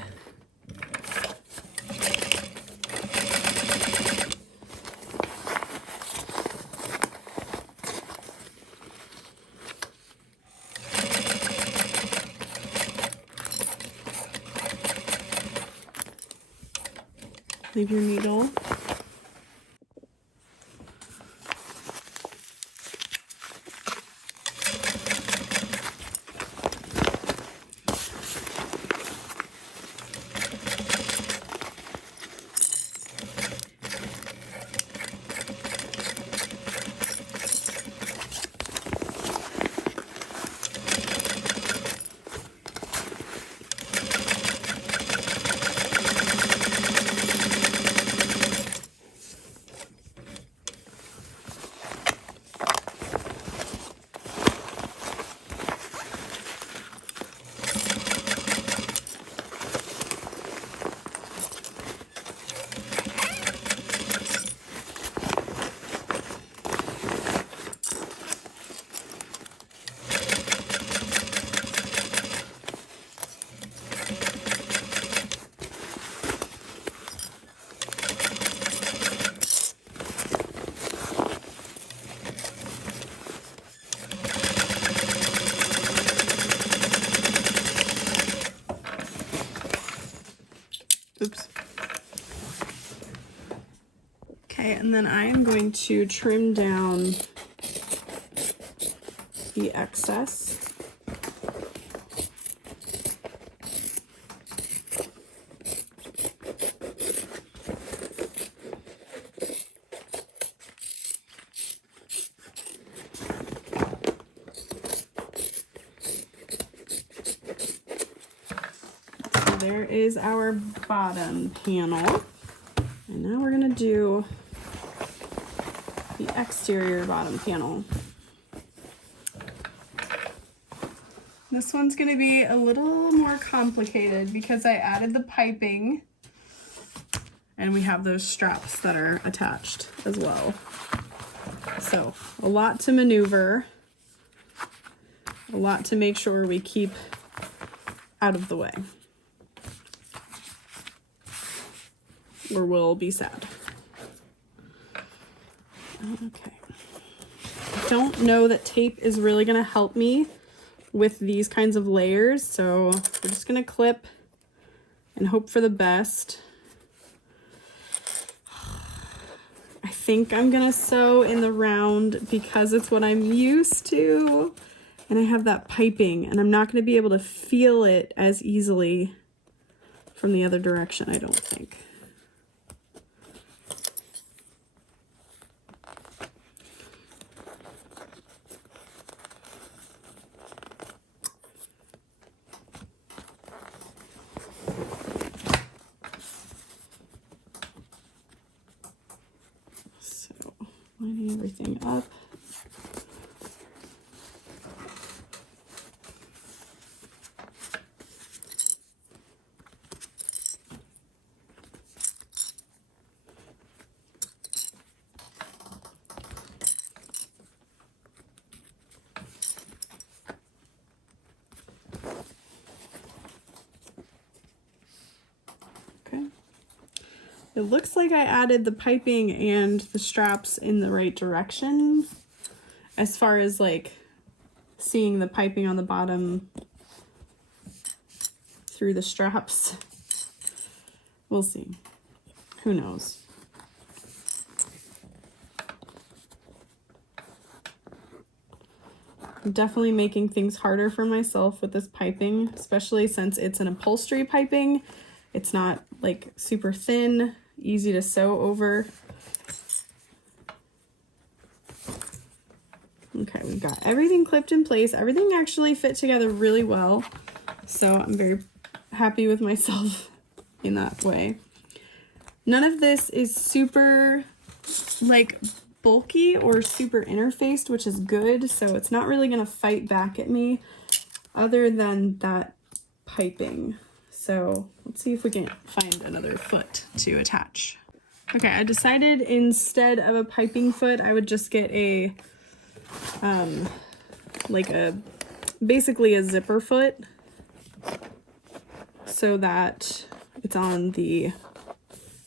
Leave your needle. Oops. Okay, and then I am going to trim down the excess. So there is our bottom panel. And now we're gonna do the exterior bottom panel. This one's gonna be a little more complicated because I added the piping and we have those straps that are attached as well. So a lot to maneuver, a lot to make sure we keep out of the way, or we'll be sad. Okay. I don't know that tape is really gonna help me with these kinds of layers, so we're just gonna clip and hope for the best. I think I'm gonna sew in the round because it's what I'm used to, and I have that piping, and I'm not gonna be able to feel it as easily from the other direction, I don't think. Lining everything up. Okay. It looks like I added the piping and the straps in the right direction as far as like seeing the piping on the bottom through the straps. We'll see. Who knows? I'm definitely making things harder for myself with this piping, especially since it's an upholstery piping. It's not like super thin, easy to sew over. Okay, we've got everything clipped in place. Everything actually fit together really well. So I'm very happy with myself in that way. None of this is super like bulky or super interfaced, which is good. So it's not really gonna fight back at me other than that piping. So let's see if we can find another foot to attach. Okay, I decided instead of a piping foot, I would just get a, basically a zipper foot so that it's on the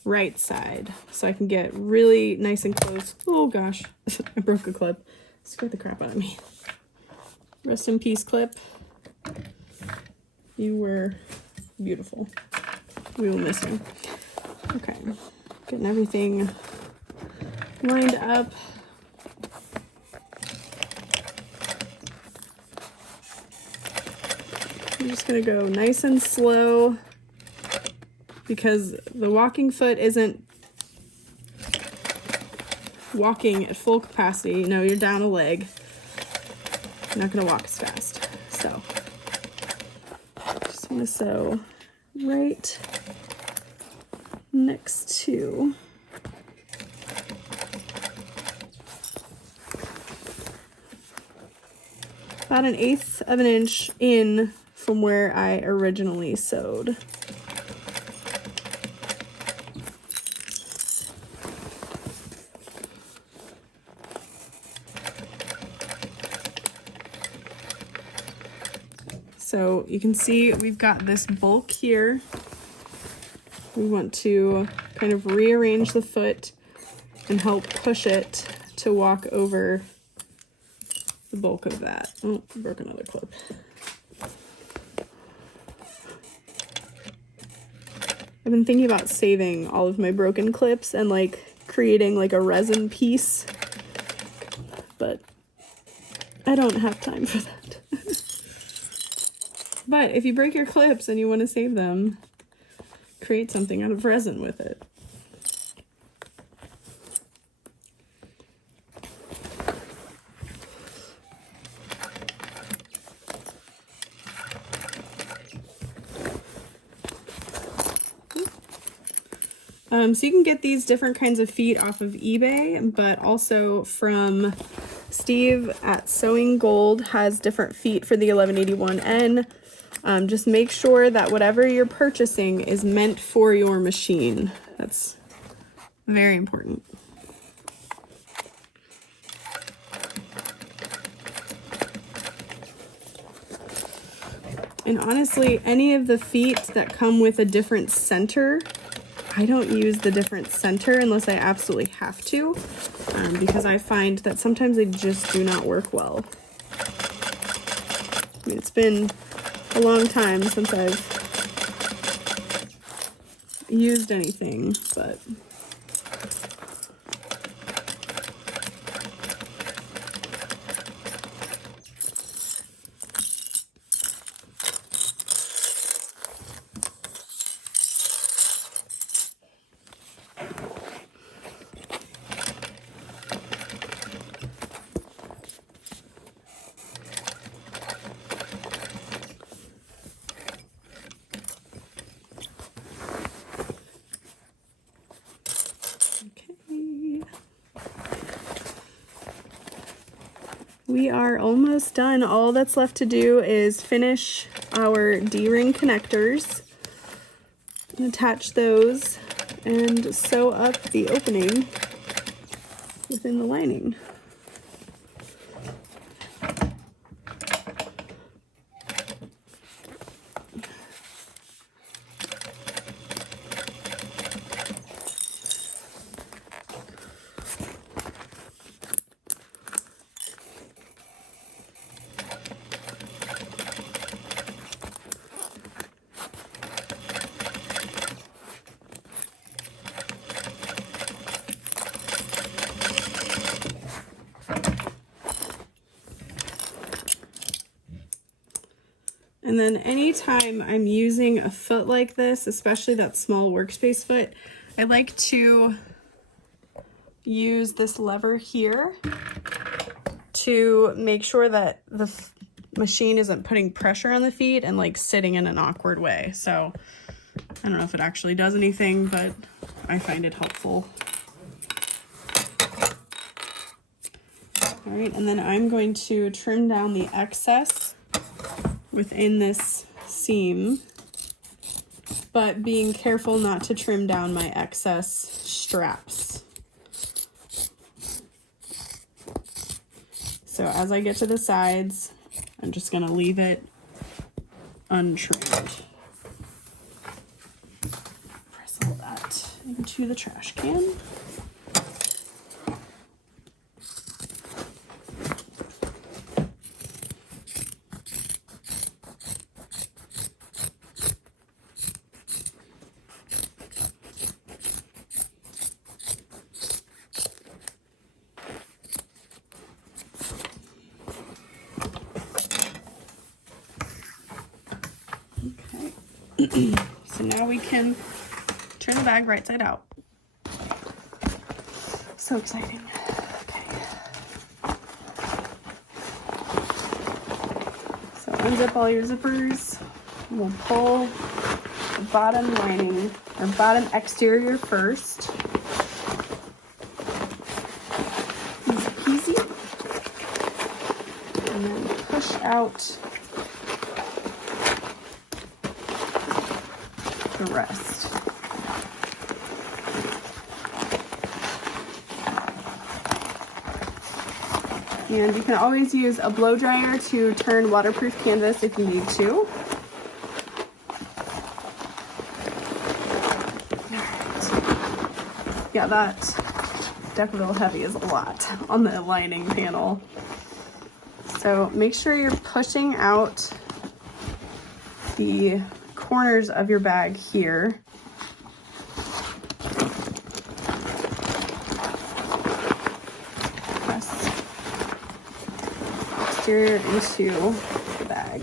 right side. So I can get really nice and close. Oh gosh, I broke a clip. Scared the crap out of me. Rest in peace, clip. You were beautiful. We will miss you. Okay, getting everything lined up. I'm just gonna go nice and slow because the walking foot isn't walking at full capacity. No, you're down a leg. You're not gonna walk as fast. So just want to sew right next to about 1/8 of an inch in from where I originally sewed. So you can see we've got this bulk here. We want to kind of rearrange the foot and help push it to walk over the bulk of that. Oh, I broke another clip. I've been thinking about saving all of my broken clips and like creating like a resin piece, but I don't have time for that. But if you break your clips and you want to save them, create something out of resin with it. So you can get these different kinds of feet off of eBay, but also from Steve at Sewing Gold has different feet for the 1181N. Just make sure that whatever you're purchasing is meant for your machine. That's very important. And honestly, any of the feet that come with a different center, I don't use the different center unless I absolutely have to, because I find that sometimes they just do not work well. I mean, it's been a long time since I've used anything, but we are almost done. All that's left to do is finish our D-ring connectors, and attach those, and sew up the opening within the lining. And then anytime I'm using a foot like this, especially that small workspace foot, I like to use this lever here to make sure that the machine isn't putting pressure on the feet and like sitting in an awkward way. So I don't know if it actually does anything, but I find it helpful. All right, and then I'm going to trim down the excess within this seam, but being careful not to trim down my excess straps. So as I get to the sides, I'm just gonna leave it untrimmed. Press all that into the trash can. So now we can turn the bag right side out. So exciting. Okay. So unzip all your zippers. We'll pull the bottom lining or bottom exterior first. Easy peasy. And then push out the rest. And you can always use a blow dryer to turn waterproof canvas if you need to. Yeah, that Deckerville Heavy is a lot on the lining panel. So make sure you're pushing out the corners of your bag here. Press exterior into the bag.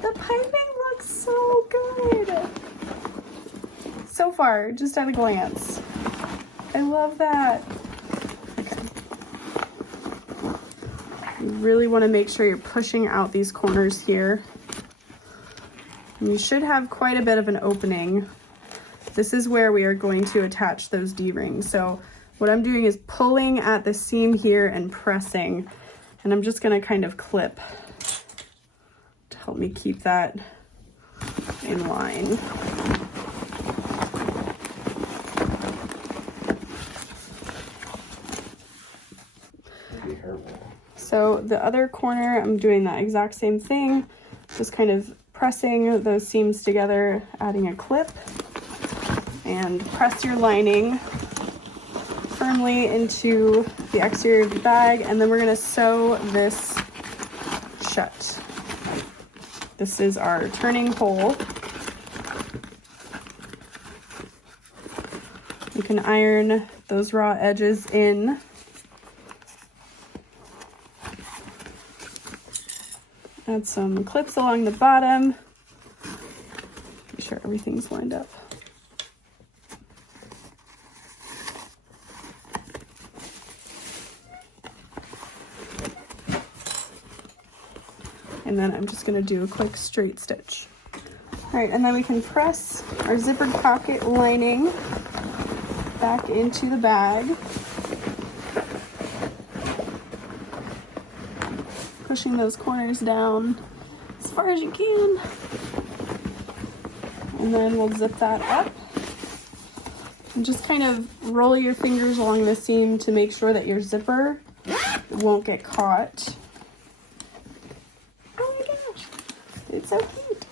The piping looks so good. So far, just at a glance. I love that. Okay. You really want to make sure you're pushing out these corners here. And you should have quite a bit of an opening. This is where we are going to attach those D-rings. So what I'm doing is pulling at the seam here and pressing, and I'm just going to kind of clip to help me keep that in line. So the other corner, I'm doing that exact same thing, just kind of pressing those seams together, adding a clip, and press your lining firmly into the exterior of the bag, and then we're gonna sew this shut. This is our turning hole. You can iron those raw edges in. Add some clips along the bottom. Make sure everything's lined up. And then I'm just going to do a quick straight stitch. All right, and then we can press our zippered pocket lining back into the bag. Pushing those corners down as far as you can. And then we'll zip that up. And just kind of roll your fingers along the seam to make sure that your zipper won't get caught. Oh my gosh, it's so cute.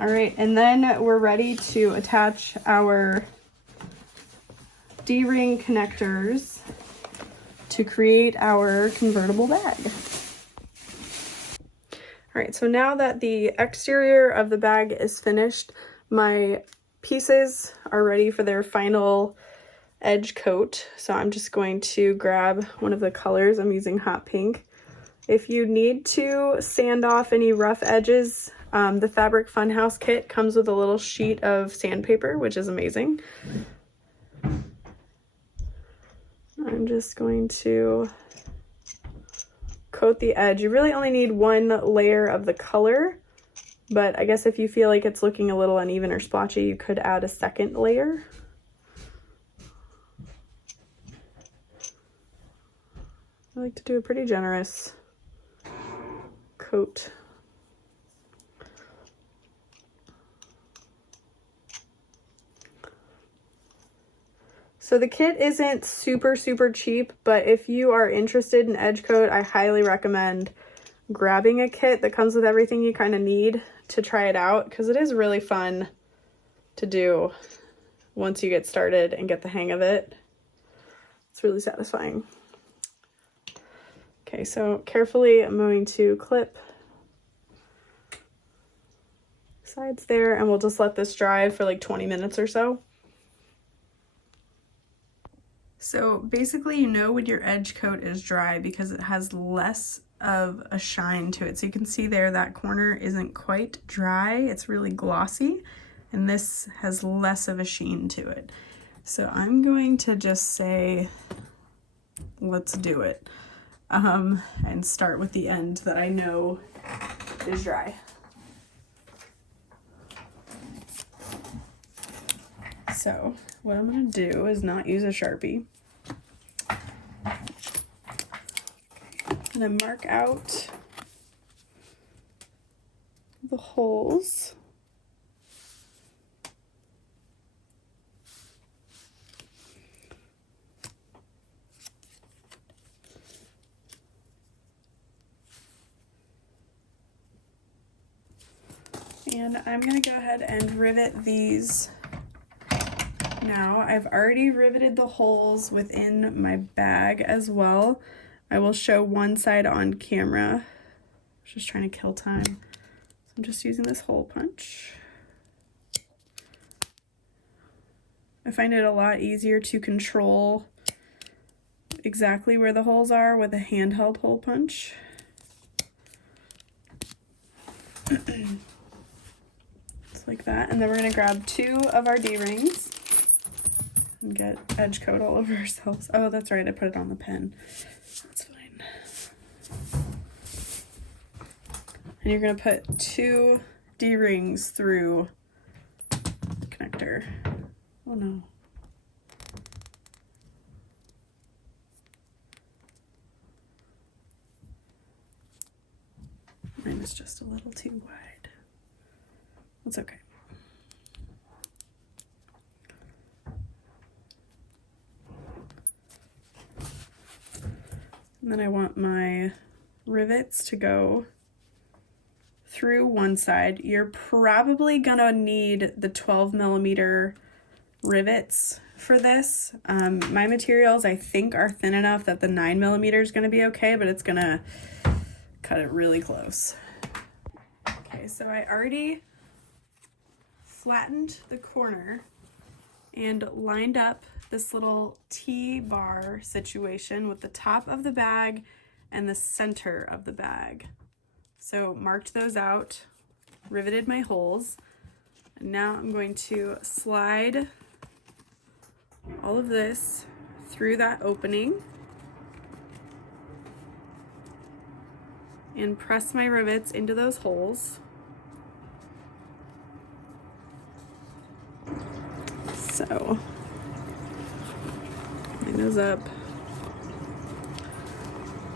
All right, and then we're ready to attach our D-ring connectors to create our convertible bag. All right, so now that the exterior of the bag is finished, my pieces are ready for their final edge coat. So I'm just going to grab one of the colors. I'm using hot pink. If you need to sand off any rough edges, the Fabric Funhouse kit comes with a little sheet of sandpaper, which is amazing. I'm just going to coat the edge. You really only need one layer of the color, but I guess if you feel like it's looking a little uneven or splotchy, you could add a second layer. I like to do a pretty generous coat. So the kit isn't super cheap, but if you are interested in edge coat, I highly recommend grabbing a kit that comes with everything you kind of need to try it out, because it is really fun to do once you get started and get the hang of it. It's really satisfying. Okay, so carefully I'm going to clip sides there, and we'll just let this dry for like 20 minutes or so. So basically, you know when your edge coat is dry because it has less of a shine to it. So you can see there that corner isn't quite dry, it's really glossy, and this has less of a sheen to it. So I'm going to just say, let's do it, and start with the end that I know is dry. So what I'm going to do is not use a Sharpie. I'm going to mark out the holes. And I'm going to go ahead and rivet these now. I've already riveted the holes within my bag as well. I will show one side on camera. I was just trying to kill time. So I'm just using this hole punch. I find it a lot easier to control exactly where the holes are with a handheld hole punch. Just like that. And then we're gonna grab 2 of our D-rings and get edge coat all over ourselves. Oh, that's right, I put it on the pen. That's fine. And you're gonna put 2 D-rings through the connector. Oh no. Mine is just a little too wide. That's okay. And then I want my rivets to go through one side. You're probably gonna need the 12mm rivets for this. My materials I think are thin enough that the 9mm is gonna be okay, but it's gonna cut it really close. Okay, so I already flattened the corner and lined up this little T-bar situation with the top of the bag and the center of the bag. So marked those out, riveted my holes, and now I'm going to slide all of this through that opening and press my rivets into those holes. So, line those up,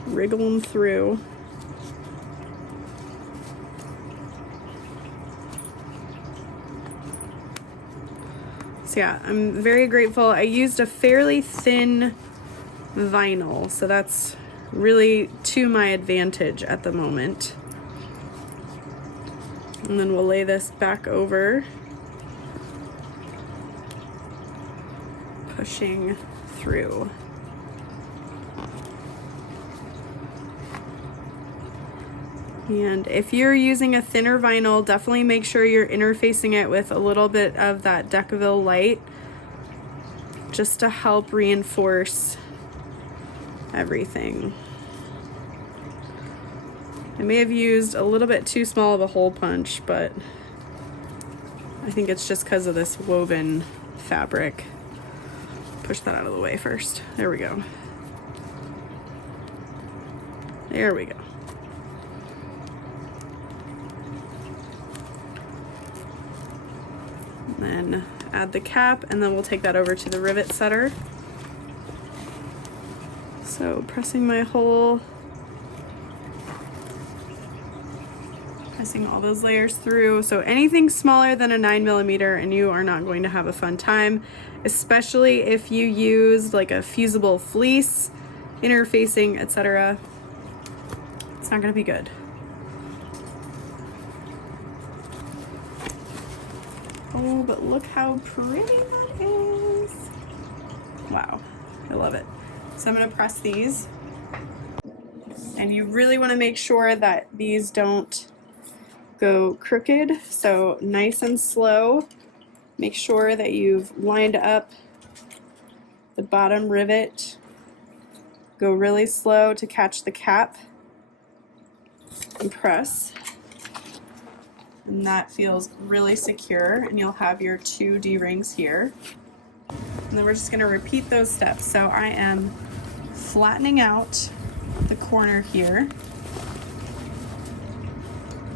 wriggle them through. So yeah, I'm very grateful. I used a fairly thin vinyl, so that's really to my advantage at the moment. And then we'll lay this back over, pushing through. And if you're using a thinner vinyl, definitely make sure you're interfacing it with a little bit of that Decaville light just to help reinforce everything. I may have used a little bit too small of a hole punch, but I think it's just because of this woven fabric. Push that out of the way first. There we go. There we go. Then add the cap, and then we'll take that over to the rivet setter. So pressing my hole, pressing all those layers through. So anything smaller than a 9mm and you are not going to have a fun time, especially if you used like a fusible fleece, interfacing, etc. It's not going to be good. Oh, but look how pretty that is. Wow, I love it. So I'm gonna press these. And you really wanna make sure that these don't go crooked. So nice and slow. Make sure that you've lined up the bottom rivet. Go really slow to catch the cap. And press. And that feels really secure, and you'll have your 2 D-rings here. And then we're just gonna repeat those steps. So I am flattening out the corner here.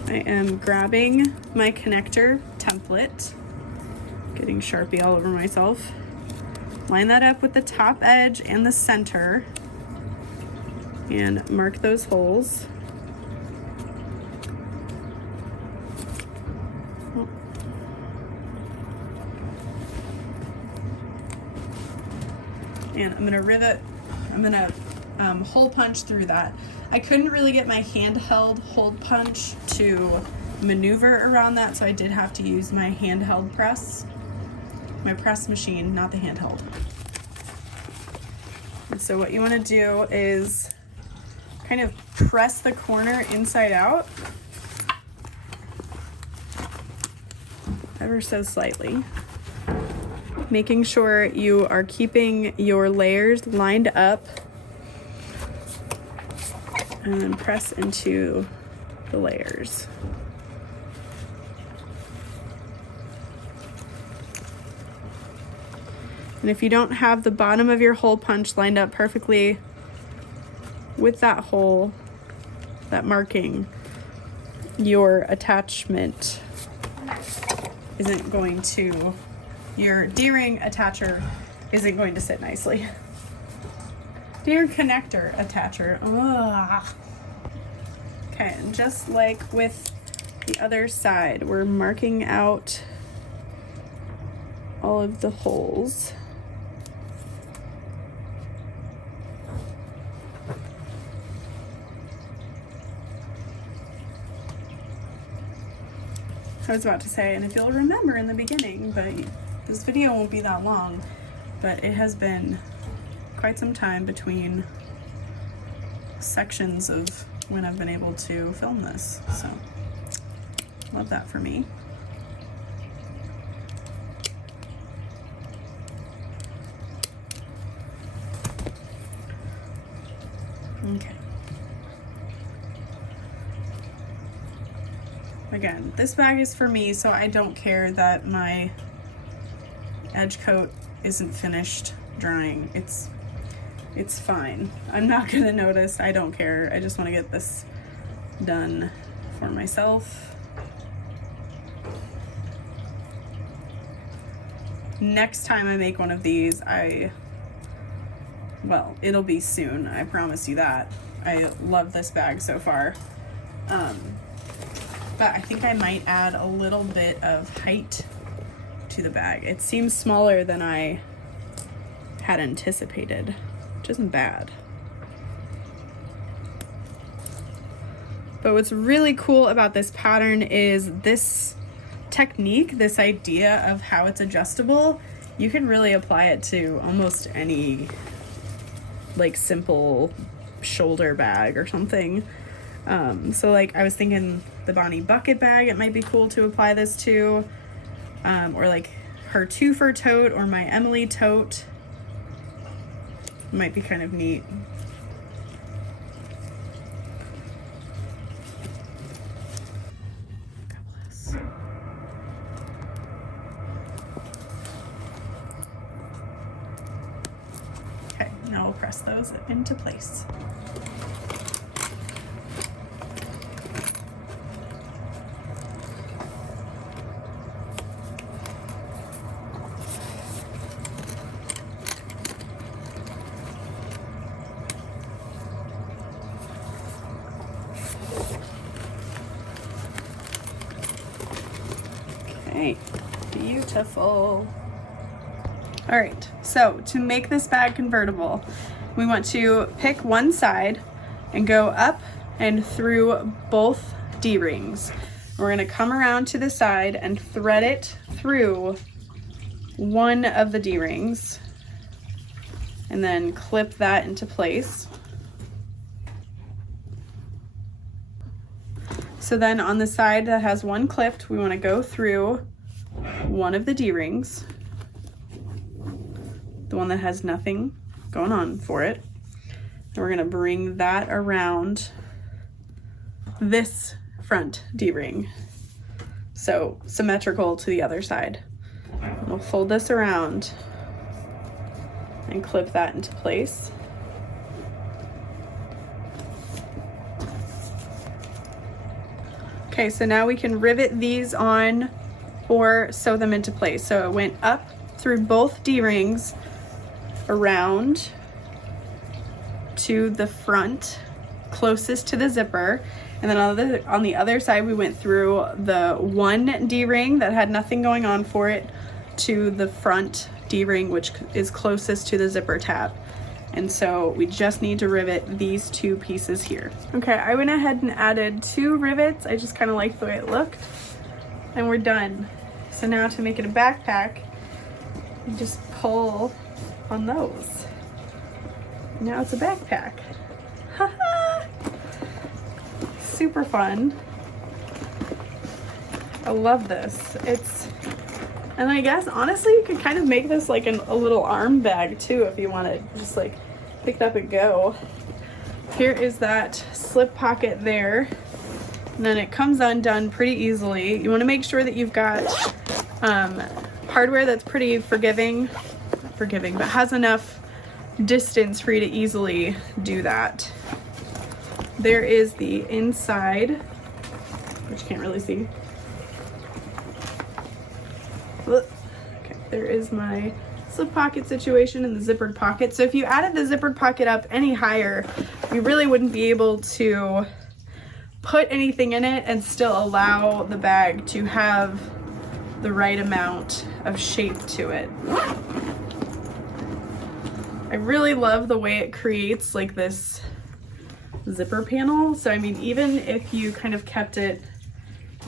I am grabbing my connector template, getting Sharpie all over myself. Line that up with the top edge and the center, and mark those holes. And I'm gonna hole punch through that. I couldn't really get my handheld hole punch to maneuver around that, so I did have to use my handheld press. My press machine, not the handheld. And so what you wanna do is kind of press the corner inside out, ever so slightly. making sure you are keeping your layers lined up, and then press into the layers. And if you don't have the bottom of your hole punch lined up perfectly with that hole, that marking, your attachment isn't going to, your D-ring attacher isn't going to sit nicely. D-ring connector attacher. Ugh. Okay, and just like with the other side, we're marking out all of the holes. I was about to say, and if you'll remember in the beginning, but this video won't be that long, but it has been quite some time between sections of when I've been able to film this, so love that for me. Okay. Again, this bag is for me, so I don't care that my edge coat isn't finished drying. It's fine. I'm not gonna notice. I don't care. I just want to get this done for myself. Next time I make one of these, well, it'll be soon. I promise you that. I love this bag so far. But I think I might add a little bit of height to the bag. It seems smaller than I had anticipated, which isn't bad. But what's really cool about this pattern is this technique, this idea of how it's adjustable. You can really apply it to almost any like simple shoulder bag or something. So like I was thinking the Bonnie bucket bag, it might be cool to apply this to, or like her TwoFer tote or my Emily tote. Might be kind of neat. Okay, now we'll press those into place. Okay, beautiful. All right, so to make this bag convertible, we want to pick one side and go up and through both D-rings. We're gonna come around to the side and thread it through one of the D-rings and then clip that into place. So then on the side that has one clipped, we want to go through one of the D-rings, the one that has nothing going on for it. And we're going to bring that around this front D-ring, so symmetrical to the other side. And we'll fold this around and clip that into place. Okay, so now we can rivet these on or sew them into place. So it went up through both D-rings, around to the front closest to the zipper, and then on the other side we went through the one D-ring that had nothing going on for it to the front D-ring, which is closest to the zipper tab. And so we just need to rivet these two pieces here. Okay, I went ahead and added 2 rivets. I just kind of like the way it looked. And we're done. So now to make it a backpack, you just pull on those. Now it's a backpack. Haha! Super fun. I love this. And I guess honestly you could kind of make this like a little arm bag too if you want to just like pick it up and go. Here is that slip pocket there. And then it comes undone pretty easily. You want to make sure that you've got hardware that's pretty forgiving, but has enough distance for you to easily do that. There is the inside, which you can't really see. Okay, there is my slip pocket situation and the zippered pocket. So if you added the zippered pocket up any higher, you really wouldn't be able to put anything in it and still allow the bag to have the right amount of shape to it. I really love the way it creates like this zipper panel. So I mean, even if you kind of kept it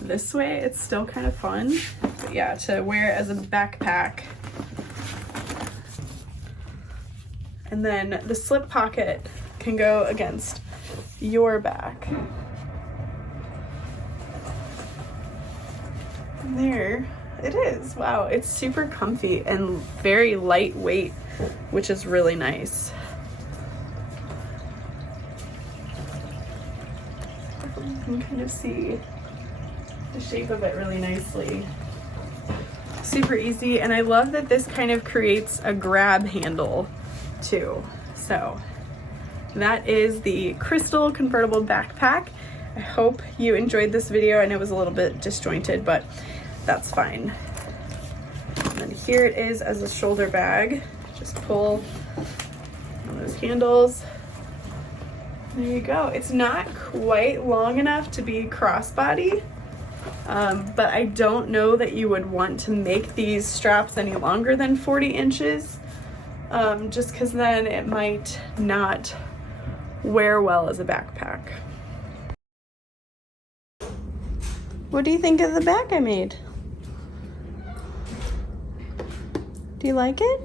this way, it's still kind of fun. But yeah, to wear it as a backpack. And then the slip pocket can go against your back. And there it is. Wow, it's super comfy and very lightweight, which is really nice. You can kind of see the shape of it really nicely. Super easy, and I love that this kind of creates a grab handle too. So that is the Krystal Convertible backpack. I hope you enjoyed this video. I know it was a little bit disjointed, but that's fine. And then here it is as a shoulder bag. Just pull on those handles. There you go. It's not quite long enough to be crossbody, but I don't know that you would want to make these straps any longer than 40 inches, just because then it might not wear well as a backpack. What do you think of the bag I made? Do you like it?